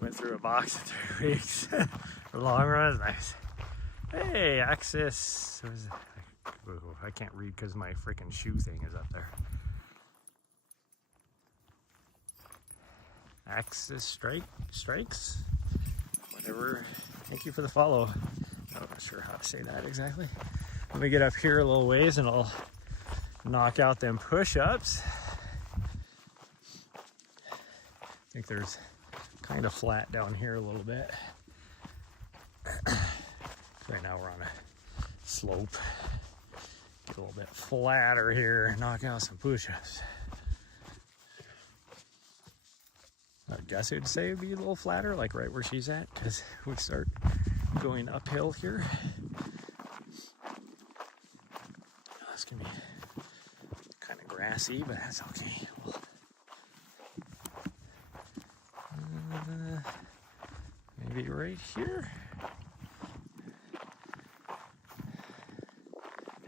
Went through a box in 3 weeks. The long run is nice. Hey, Axis. What is it? Ooh, I can't read because my freaking shoe thing is up there. Axis Strikes? Whatever. Thank you for the follow. I'm not sure how to say that exactly. Let me get up here a little ways and I'll knock out them push-ups. I think there's kind of flat down here a little bit. Right now we're on a slope. Get a little bit flatter here, knock out some push-ups. I guess it would say it'd be a little flatter, like right where she's at, because we start going uphill here. It's gonna be kind of grassy, but that's okay. Maybe right here. I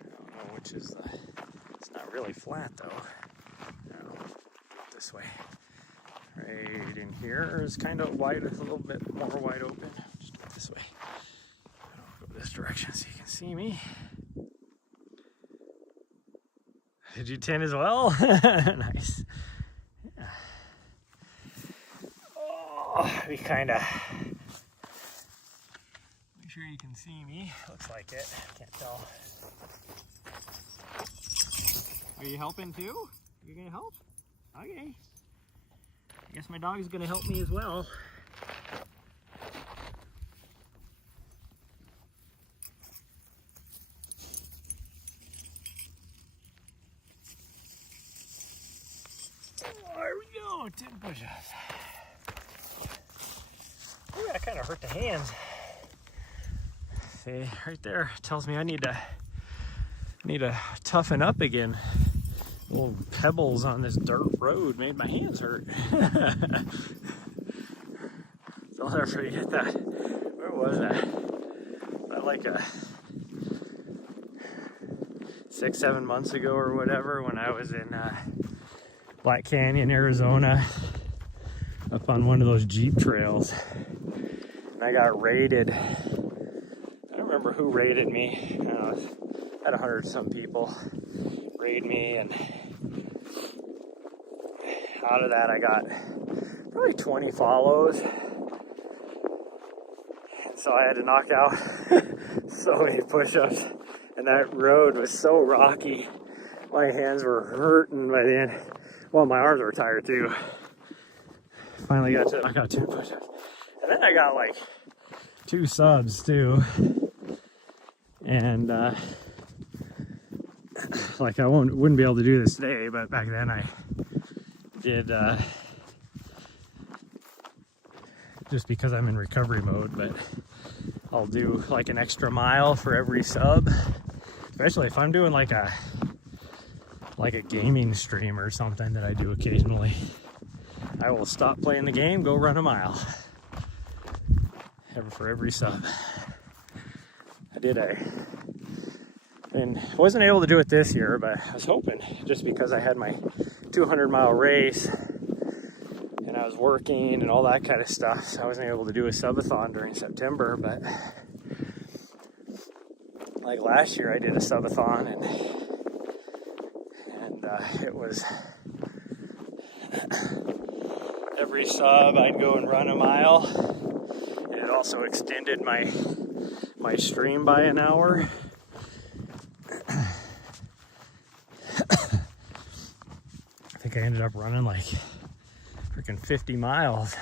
don't know which is it's not really flat though. this way. Right in here is kind of wide, a little bit more wide open. Just do it this way. I'll go this direction so you can see me. Did you tin as well? Nice. Yeah. Oh, we kind of make sure you can see me. Looks like it. Can't tell. Are you helping too? You gonna help? Okay. I guess my dog is gonna help me as well. There we go, 10 push-ups. Ooh, that kind of hurt the hands. See, right there tells me I need to toughen up again. Little pebbles on this dirt road made my hands hurt. So I'll never forget that. Where was that? About like 6-7 months ago or whatever, when I was in Black Canyon, Arizona, up on one of those Jeep trails. And I got raided. I don't remember who raided me. I don't know, had 100-some people raid me, and out of that I got probably 20 follows. So I had to knock out so many push-ups, and that road was so rocky. My hands were hurting by the end. Well, my arms were tired too. Finally got to knock out 10 push-ups. And then I got like 2 subs too. And like I wouldn't be able to do this today, but back then I did just because I'm in recovery mode, but I'll do like an extra mile for every sub, especially if I'm doing like a gaming stream or something that I do occasionally. I will stop playing the game, go run a mile for every sub. And wasn't able to do it this year, but I was hoping, just because I had my 200-mile race and I was working and all that kind of stuff, so I wasn't able to do a subathon during September. But like last year I did a subathon, and it was every sub I'd go and run a mile, and it also extended my stream by an hour. I think I ended up running like freaking 50 miles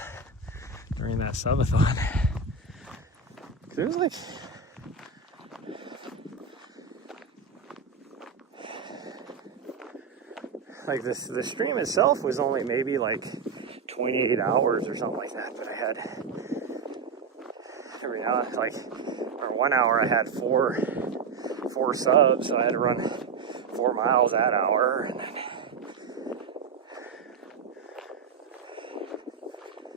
during that subathon. It was like this, the stream itself was only maybe like 28 hours or something like that, but I had every now, like, or 1 hour I had four subs, so I had to run 4 miles that hour, and then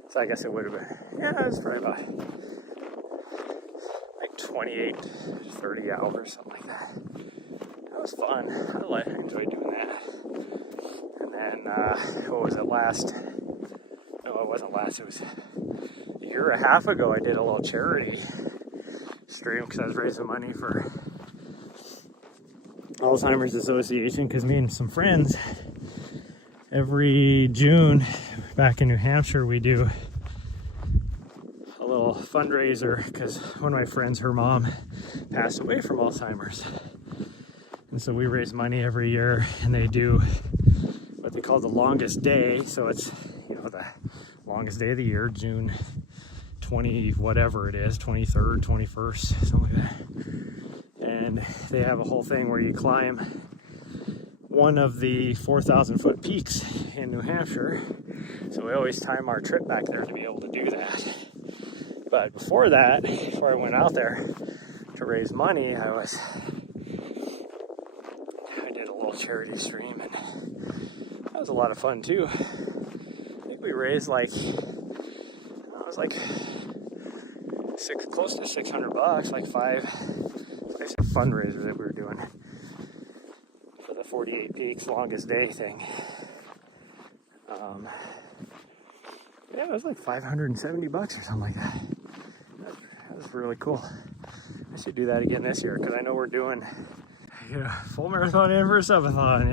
so I guess it would have been, yeah, it was probably about like 28, 30 hours, something like that. That was fun. I enjoyed doing that. And then, what was it, no, it wasn't last, it was a year and a half ago, I did a little charity stream because I was raising money for Alzheimer's Association, because me and some friends, every June back in New Hampshire, we do a little fundraiser, because one of my friends, her mom passed away from Alzheimer's, and so we raise money every year, and they do what they call the longest day. So it's, you know, the longest day of the year, June 20 whatever it is, 23rd, 21st, something like that. And they have a whole thing where you climb one of the 4,000 foot peaks in New Hampshire. So we always time our trip back there to be able to do that. But before that, before I went out there to raise money, I did a little charity stream, and that was a lot of fun too. I think we raised close to $600, like five fundraiser that we were doing for the 48 Peaks longest day thing. Yeah, it was like $570 or something like that. That was really cool. I should do that again this year because I know we're doing full marathon and for a subathon.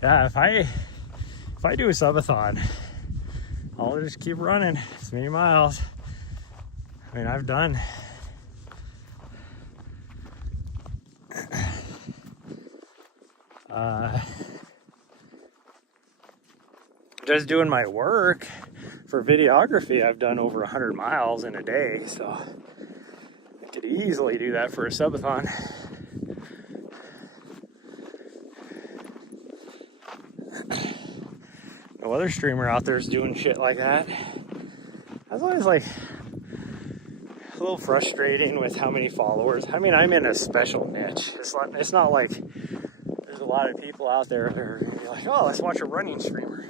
Yeah. If I do a subathon, I'll just keep running as many miles. I mean, I've done just doing my work for videography. I've done over 100 miles in a day, so I could easily do that for a subathon. No other streamer out there is doing shit like that. I was always like a little frustrating with how many followers. I mean, I'm in a special niche. It's not like there's a lot of people out there that are gonna be like, oh, let's watch a running streamer.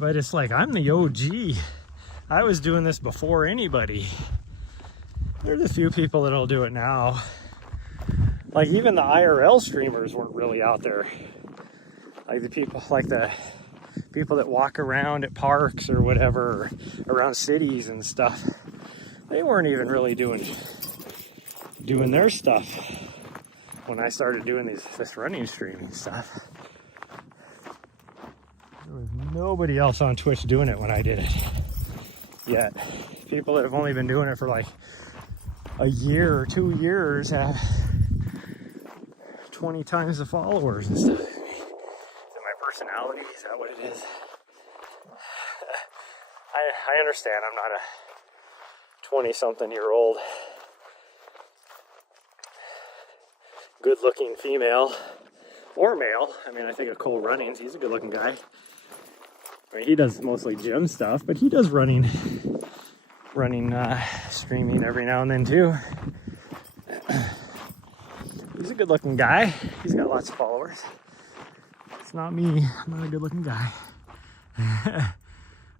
But it's like, I'm the OG. I was doing this before anybody. There's a few people that'll do it now. Like even the IRL streamers weren't really out there. Like the people that walk around at parks or whatever, or around cities and stuff. They weren't even really doing their stuff when I started doing this running streaming stuff. There was nobody else on Twitch doing it when I did it yet. People that have only been doing it for like a year or 2 years have 20 times the followers and stuff. Is it my personality? Is that what it is? I understand I'm not a 20-something-year-old good-looking female or male. I mean, I think of Cole Runnings. He's a good-looking guy. I mean, he does mostly gym stuff, but he does running streaming every now and then too. He's a good-looking guy. He's got lots of followers. It's not me. I'm not a good-looking guy.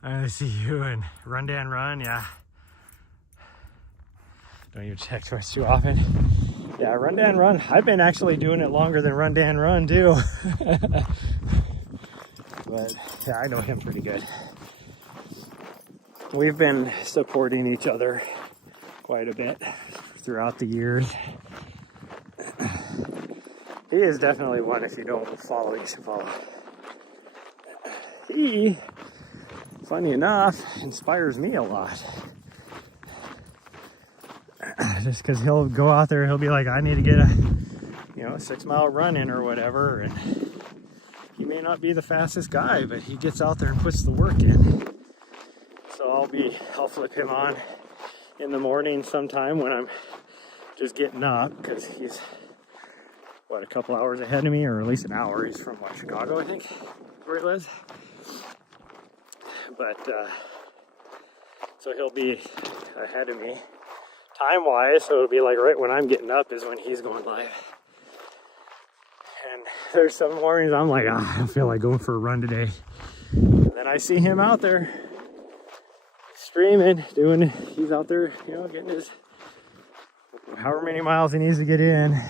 I see you and Run Dan Run. Yeah. Don't even check Twitch too often. Yeah, Run Dan Run. I've been actually doing it longer than Run Dan Run too. But yeah, I know him pretty good. We've been supporting each other quite a bit throughout the years. He is definitely one, if you don't follow, you should follow. He, funny enough, inspires me a lot. Just because he'll go out there, he'll be like, I need to get a 6-mile run in or whatever. And he may not be the fastest guy, but he gets out there and puts the work in. So I'll flip him on in the morning sometime when I'm just getting up, because he's a couple hours ahead of me, or at least an hour. He's from Chicago, I think, where he lives. But so he'll be ahead of me time-wise, so it'll be like right when I'm getting up is when he's going live. And there's some mornings I'm like, I don't feel like going for a run today. And then I see him out there streaming, he's out there, getting his however many miles he needs to get in.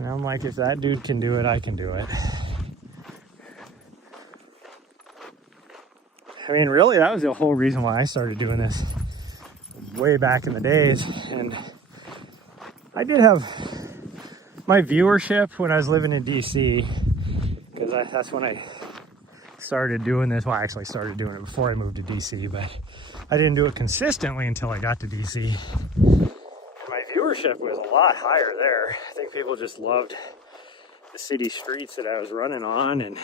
And I'm like, if that dude can do it, I can do it. I mean, really, that was the whole reason why I started doing this way back in the days. And I did have my viewership when I was living in DC, because that's when I started doing this. Well, I actually started doing it before I moved to DC, but I didn't do it consistently until I got to DC. My viewership was a lot higher there. I think people just loved the city streets that I was running on, and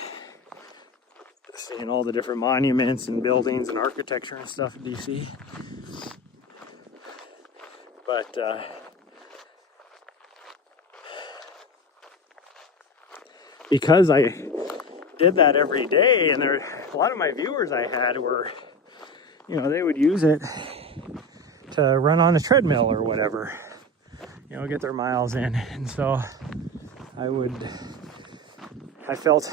seeing all the different monuments and buildings and architecture and stuff in DC. But because I did that every day, and a lot of my viewers I had were, they would use it to run on a treadmill or whatever, get their miles in. And so I felt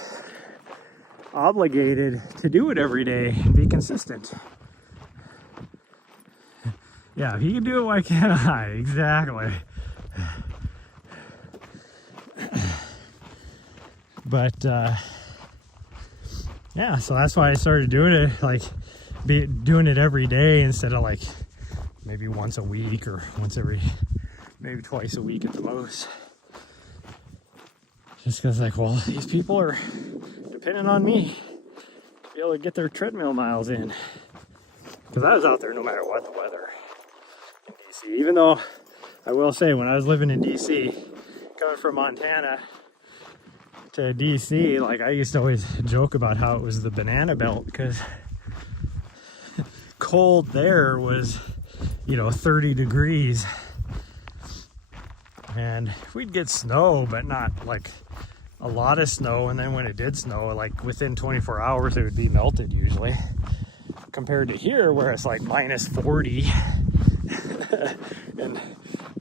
obligated to do it every day and be consistent. Yeah, if he can do it, why can't I? Exactly. But yeah, so that's why I started doing it, like doing it every day instead of like maybe once a week or maybe twice a week at the most. Just because, like, well, these people are depending on me to be able to get their treadmill miles in. Because I was out there no matter what the weather in DC. Even though I will say, when I was living in DC, coming from Montana to DC, like, I used to always joke about how it was the banana belt, because cold there was, 30 degrees. And we'd get snow, but not like a lot of snow. And then when it did snow, like within 24 hours, it would be melted usually. Compared to here, where it's like minus 40 and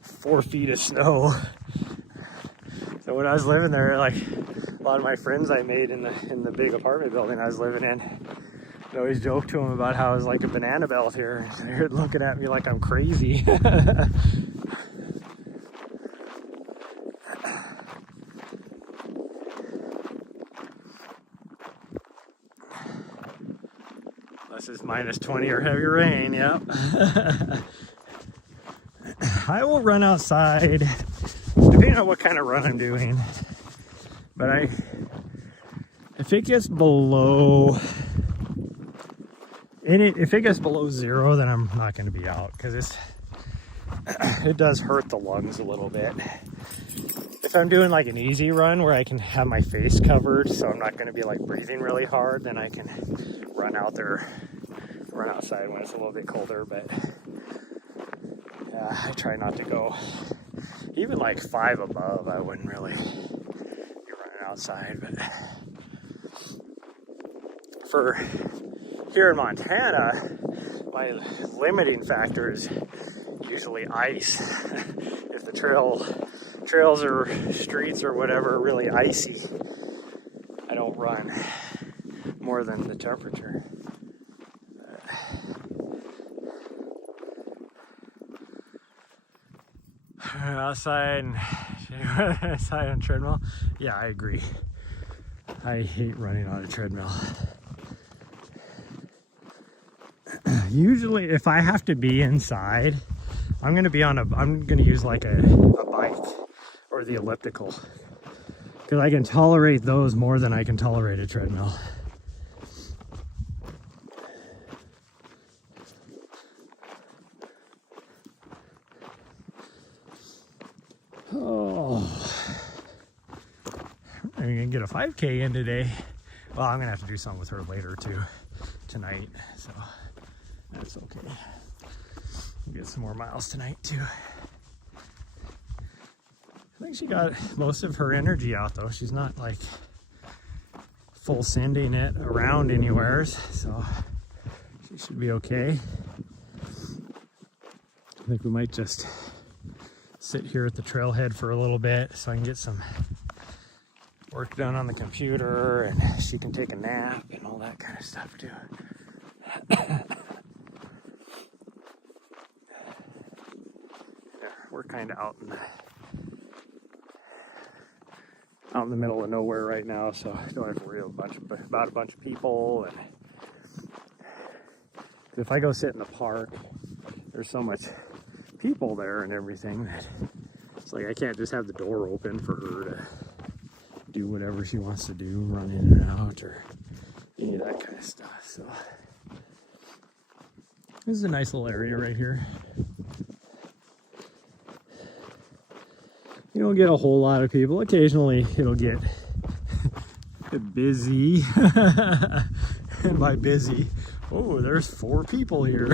4 feet of snow. So when I was living there, like a lot of my friends I made in the big apartment building I was living in, I always joke to them about how it was like a banana belt here. They're looking at me like I'm crazy. This is minus 20 or heavy rain, yep. I will run outside, depending on what kind of run I'm doing. But if it gets below, if it gets below 0, then I'm not going to be out, because it does hurt the lungs a little bit. If I'm doing like an easy run where I can have my face covered, so I'm not going to be like breathing really hard, then I can run outside when it's a little bit colder. But I try not to go even like 5 above. I wouldn't really be running outside. But for here in Montana, my limiting factor is usually ice. If the trails or streets or whatever are really icy, I don't run more than the temperature. Outside on treadmill, yeah, I agree. I hate running on a treadmill. Usually, if I have to be inside, I'm gonna use like a bike or the elliptical, because I can tolerate those more than I can tolerate a treadmill. Oh, I'm gonna get a 5K in today. Well, I'm gonna have to do something with her later too, tonight, so that's okay. We'll get some more miles tonight too. I think she got most of her energy out though. She's not like full sending it around anywhere, so she should be okay. I think we might just sit here at the trailhead for a little bit so I can get some work done on the computer, and she can take a nap and all that kind of stuff too. Yeah, we're kind of out in the middle of nowhere right now, so I don't have to worry about a bunch of people. And if I go sit in the park, there's so much people there and everything that it's like I can't just have the door open for her to do whatever she wants to do, run in and out or any of that kind of stuff. So this is a nice little area right here. You don't get a whole lot of people. Occasionally it'll get busy. And by busy, oh, there's 4 people here.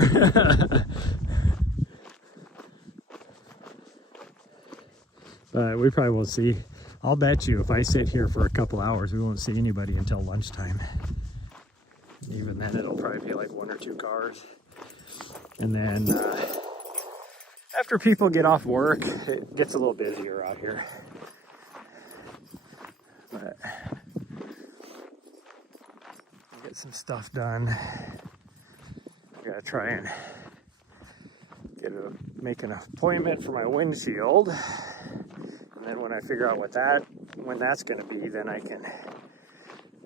But we probably won't see. I'll bet you if I sit here for a couple hours, we won't see anybody until lunchtime. Even then, it'll probably be like 1 or 2 cars. And then after people get off work, it gets a little busier out here. But get some stuff done. I gotta try and make an appointment for my windshield. And then when I figure out what that when that's going to be, then I get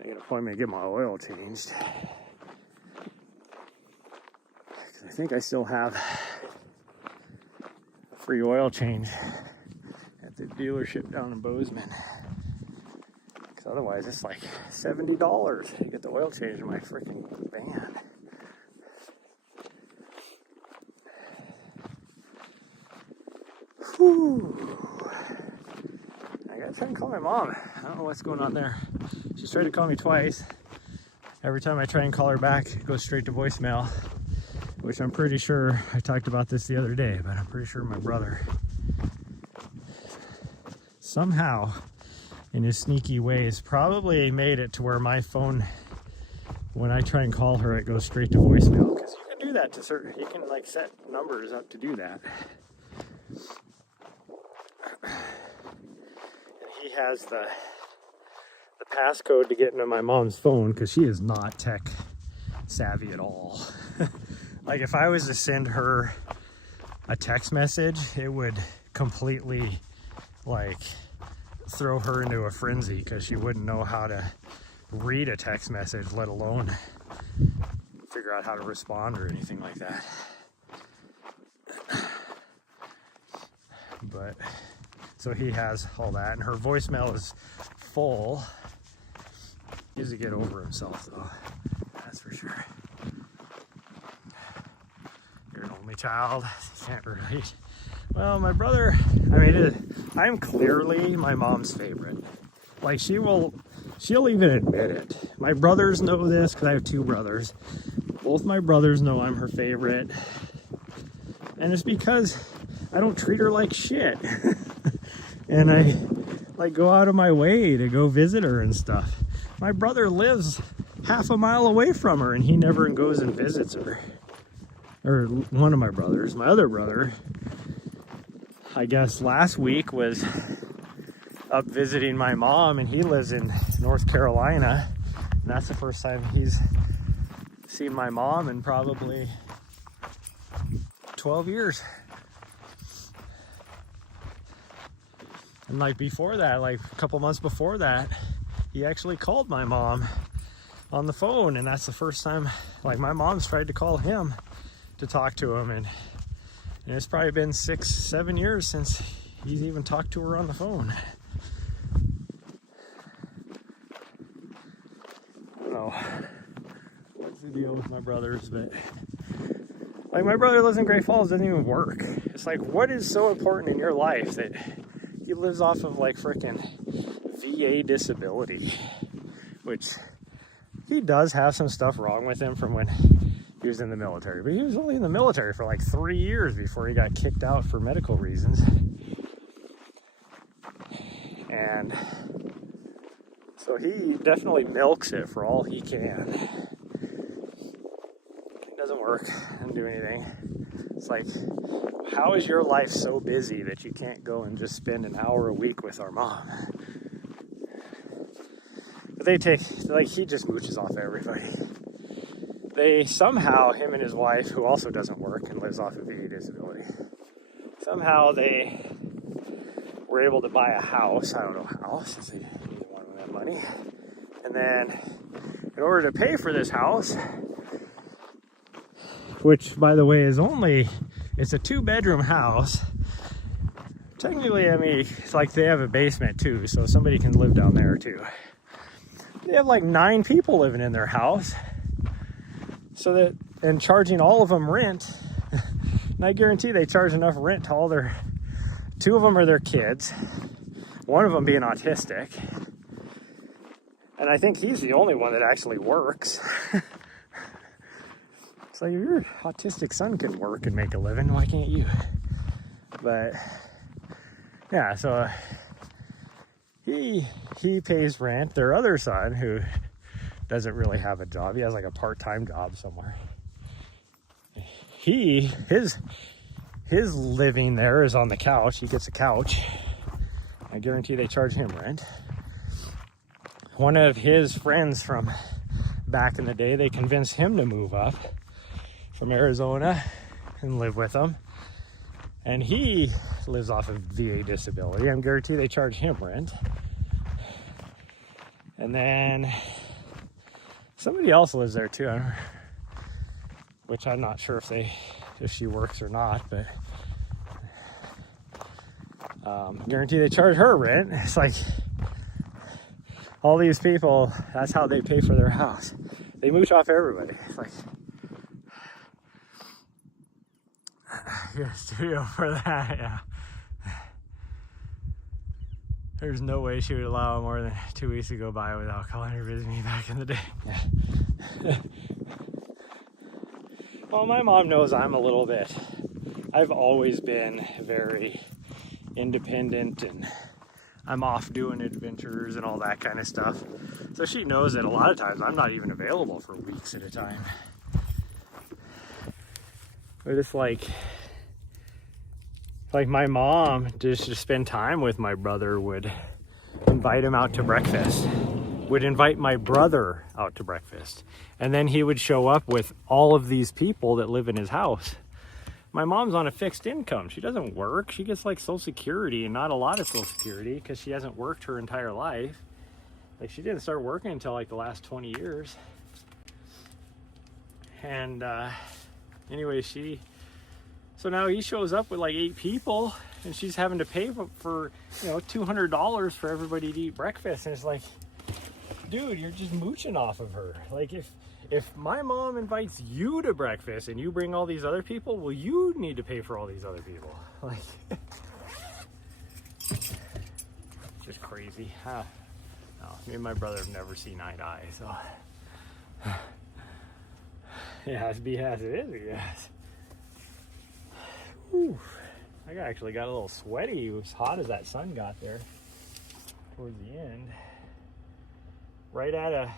an appointment to get my oil changed. I think I still have a free oil change at the dealership down in Bozeman. Because otherwise it's like $70 to get the oil change in my freaking van. Whew. I gotta try and call my mom. I don't know what's going on there. She's tried to call me twice. Every time I try and call her back, it goes straight to voicemail. Which I'm pretty sure, I talked about this the other day, but I'm pretty sure my brother somehow, in his sneaky ways, probably made it to where my phone, when I try and call her, it goes straight to voicemail. Because you can do that to certain, you can like set numbers up to do that. And he has the passcode to get into my mom's phone because she is not tech savvy at all. Like if I was to send her a text message, it would completely like throw her into a frenzy because she wouldn't know how to read a text message, let alone figure out how to respond or anything like that. But so he has all that, and her voicemail is full. He has to get over himself though, that's for sure. You're an only child, you can't relate. Well, my brother, I mean, I'm clearly my mom's favorite. Like she'll even admit it. My brothers know this because I have two brothers. Both my brothers know I'm her favorite. And it's because I don't treat her like shit. And I like go out of my way to go visit her and stuff. My brother lives half a mile away from her and he never goes and visits her. Or one of my brothers. My other brother, I guess last week, was up visiting my mom, and he lives in North Carolina. And that's the first time he's seen my mom in probably 12 years. And like before that, like a couple months before that, he actually called my mom on the phone, and that's the first time, like my mom's tried to call him to talk to him, and it's probably been 6-7 years since he's even talked to her on the phone. I don't know what's the deal with my brothers, but like my brother lives in Great Falls, doesn't even work. It's like, what is so important in your life that he lives off of like frickin' VA disability? Which he does have some stuff wrong with him from when he was in the military, but he was only in the military for like 3 years before he got kicked out for medical reasons. And so he definitely milks it for all he can. It doesn't work, doesn't do anything. It's like, how is your life so busy that you can't go and just spend an hour a week with our mom? But they take, like, he just mooches off everybody. They somehow, him and his wife, who also doesn't work and lives off of VA disability, somehow they were able to buy a house. I don't know how, since they didn't want that money. And then, in order to pay for this house, which, by the way, is it's a 2-bedroom house. Technically, I mean, it's like they have a basement too, so somebody can live down there too. They have like 9 people living in their house. So that, and charging all of them rent, and I guarantee they charge enough rent to all 2 of them are their kids, one of them being autistic, and I think he's the only one that actually works. It's like, if your autistic son can work and make a living, why can't you? But yeah, so he pays rent. Their other son, who doesn't really have a job, he has like a part-time job somewhere. His living there is on the couch. He gets a couch. I guarantee they charge him rent. One of his friends from back in the day, they convinced him to move up from Arizona and live with them. And he lives off of VA disability. I guarantee they charge him rent. And then somebody else lives there too, which I'm not sure if she works or not, but guarantee they charge her rent. It's like all these people, that's how they pay for their house. They mooch off everybody. It's like, get a studio for that, yeah. There's no way she would allow more than 2 weeks to go by without calling her visit me back in the day. Yeah. Well, my mom knows I'm a little bit. I've always been very independent, and I'm off doing adventures and all that kind of stuff. So she knows that a lot of times I'm not even available for weeks at a time. But it's like my mom, just to spend time with my brother, would invite him out to breakfast, would invite my brother out to breakfast. And then he would show up with all of these people that live in his house. My mom's on a fixed income. She doesn't work. She gets like Social Security, and not a lot of Social Security because she hasn't worked her entire life. Like, she didn't start working until like the last 20 years. And anyway, so now he shows up with like 8 people, and she's having to pay for $200 for everybody to eat breakfast. And it's like, dude, you're just mooching off of her. Like, if my mom invites you to breakfast and you bring all these other people, well, you need to pay for all these other people. Like, just crazy. Huh? No, me and my brother have never seen eye to eye, so it has to be as it is, I guess. Whew. I actually got a little sweaty. It was hot as that sun got there towards the end. Right at a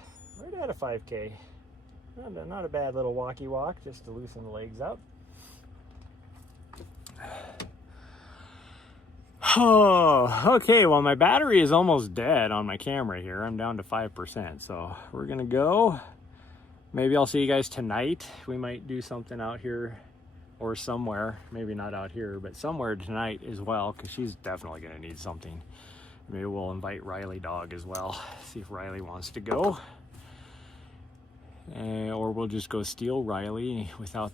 5K. Not a bad little walkie walk, just to loosen the legs up. Oh, okay. Well, my battery is almost dead on my camera here. I'm down to 5%, so we're gonna go. Maybe I'll see you guys tonight. We might do something out here or somewhere. Maybe not out here, but somewhere tonight as well, because she's definitely gonna need something. Maybe we'll invite Riley Dog as well. See if Riley wants to go. Or we'll just go steal Riley without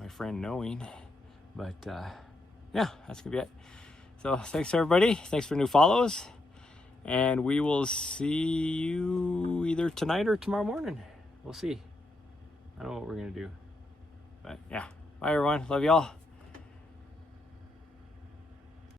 my friend knowing. But yeah, that's gonna be it. So thanks everybody. Thanks for new follows. And we will see you either tonight or tomorrow morning. We'll see. I don't know what we're gonna do. But yeah, bye everyone. Love y'all.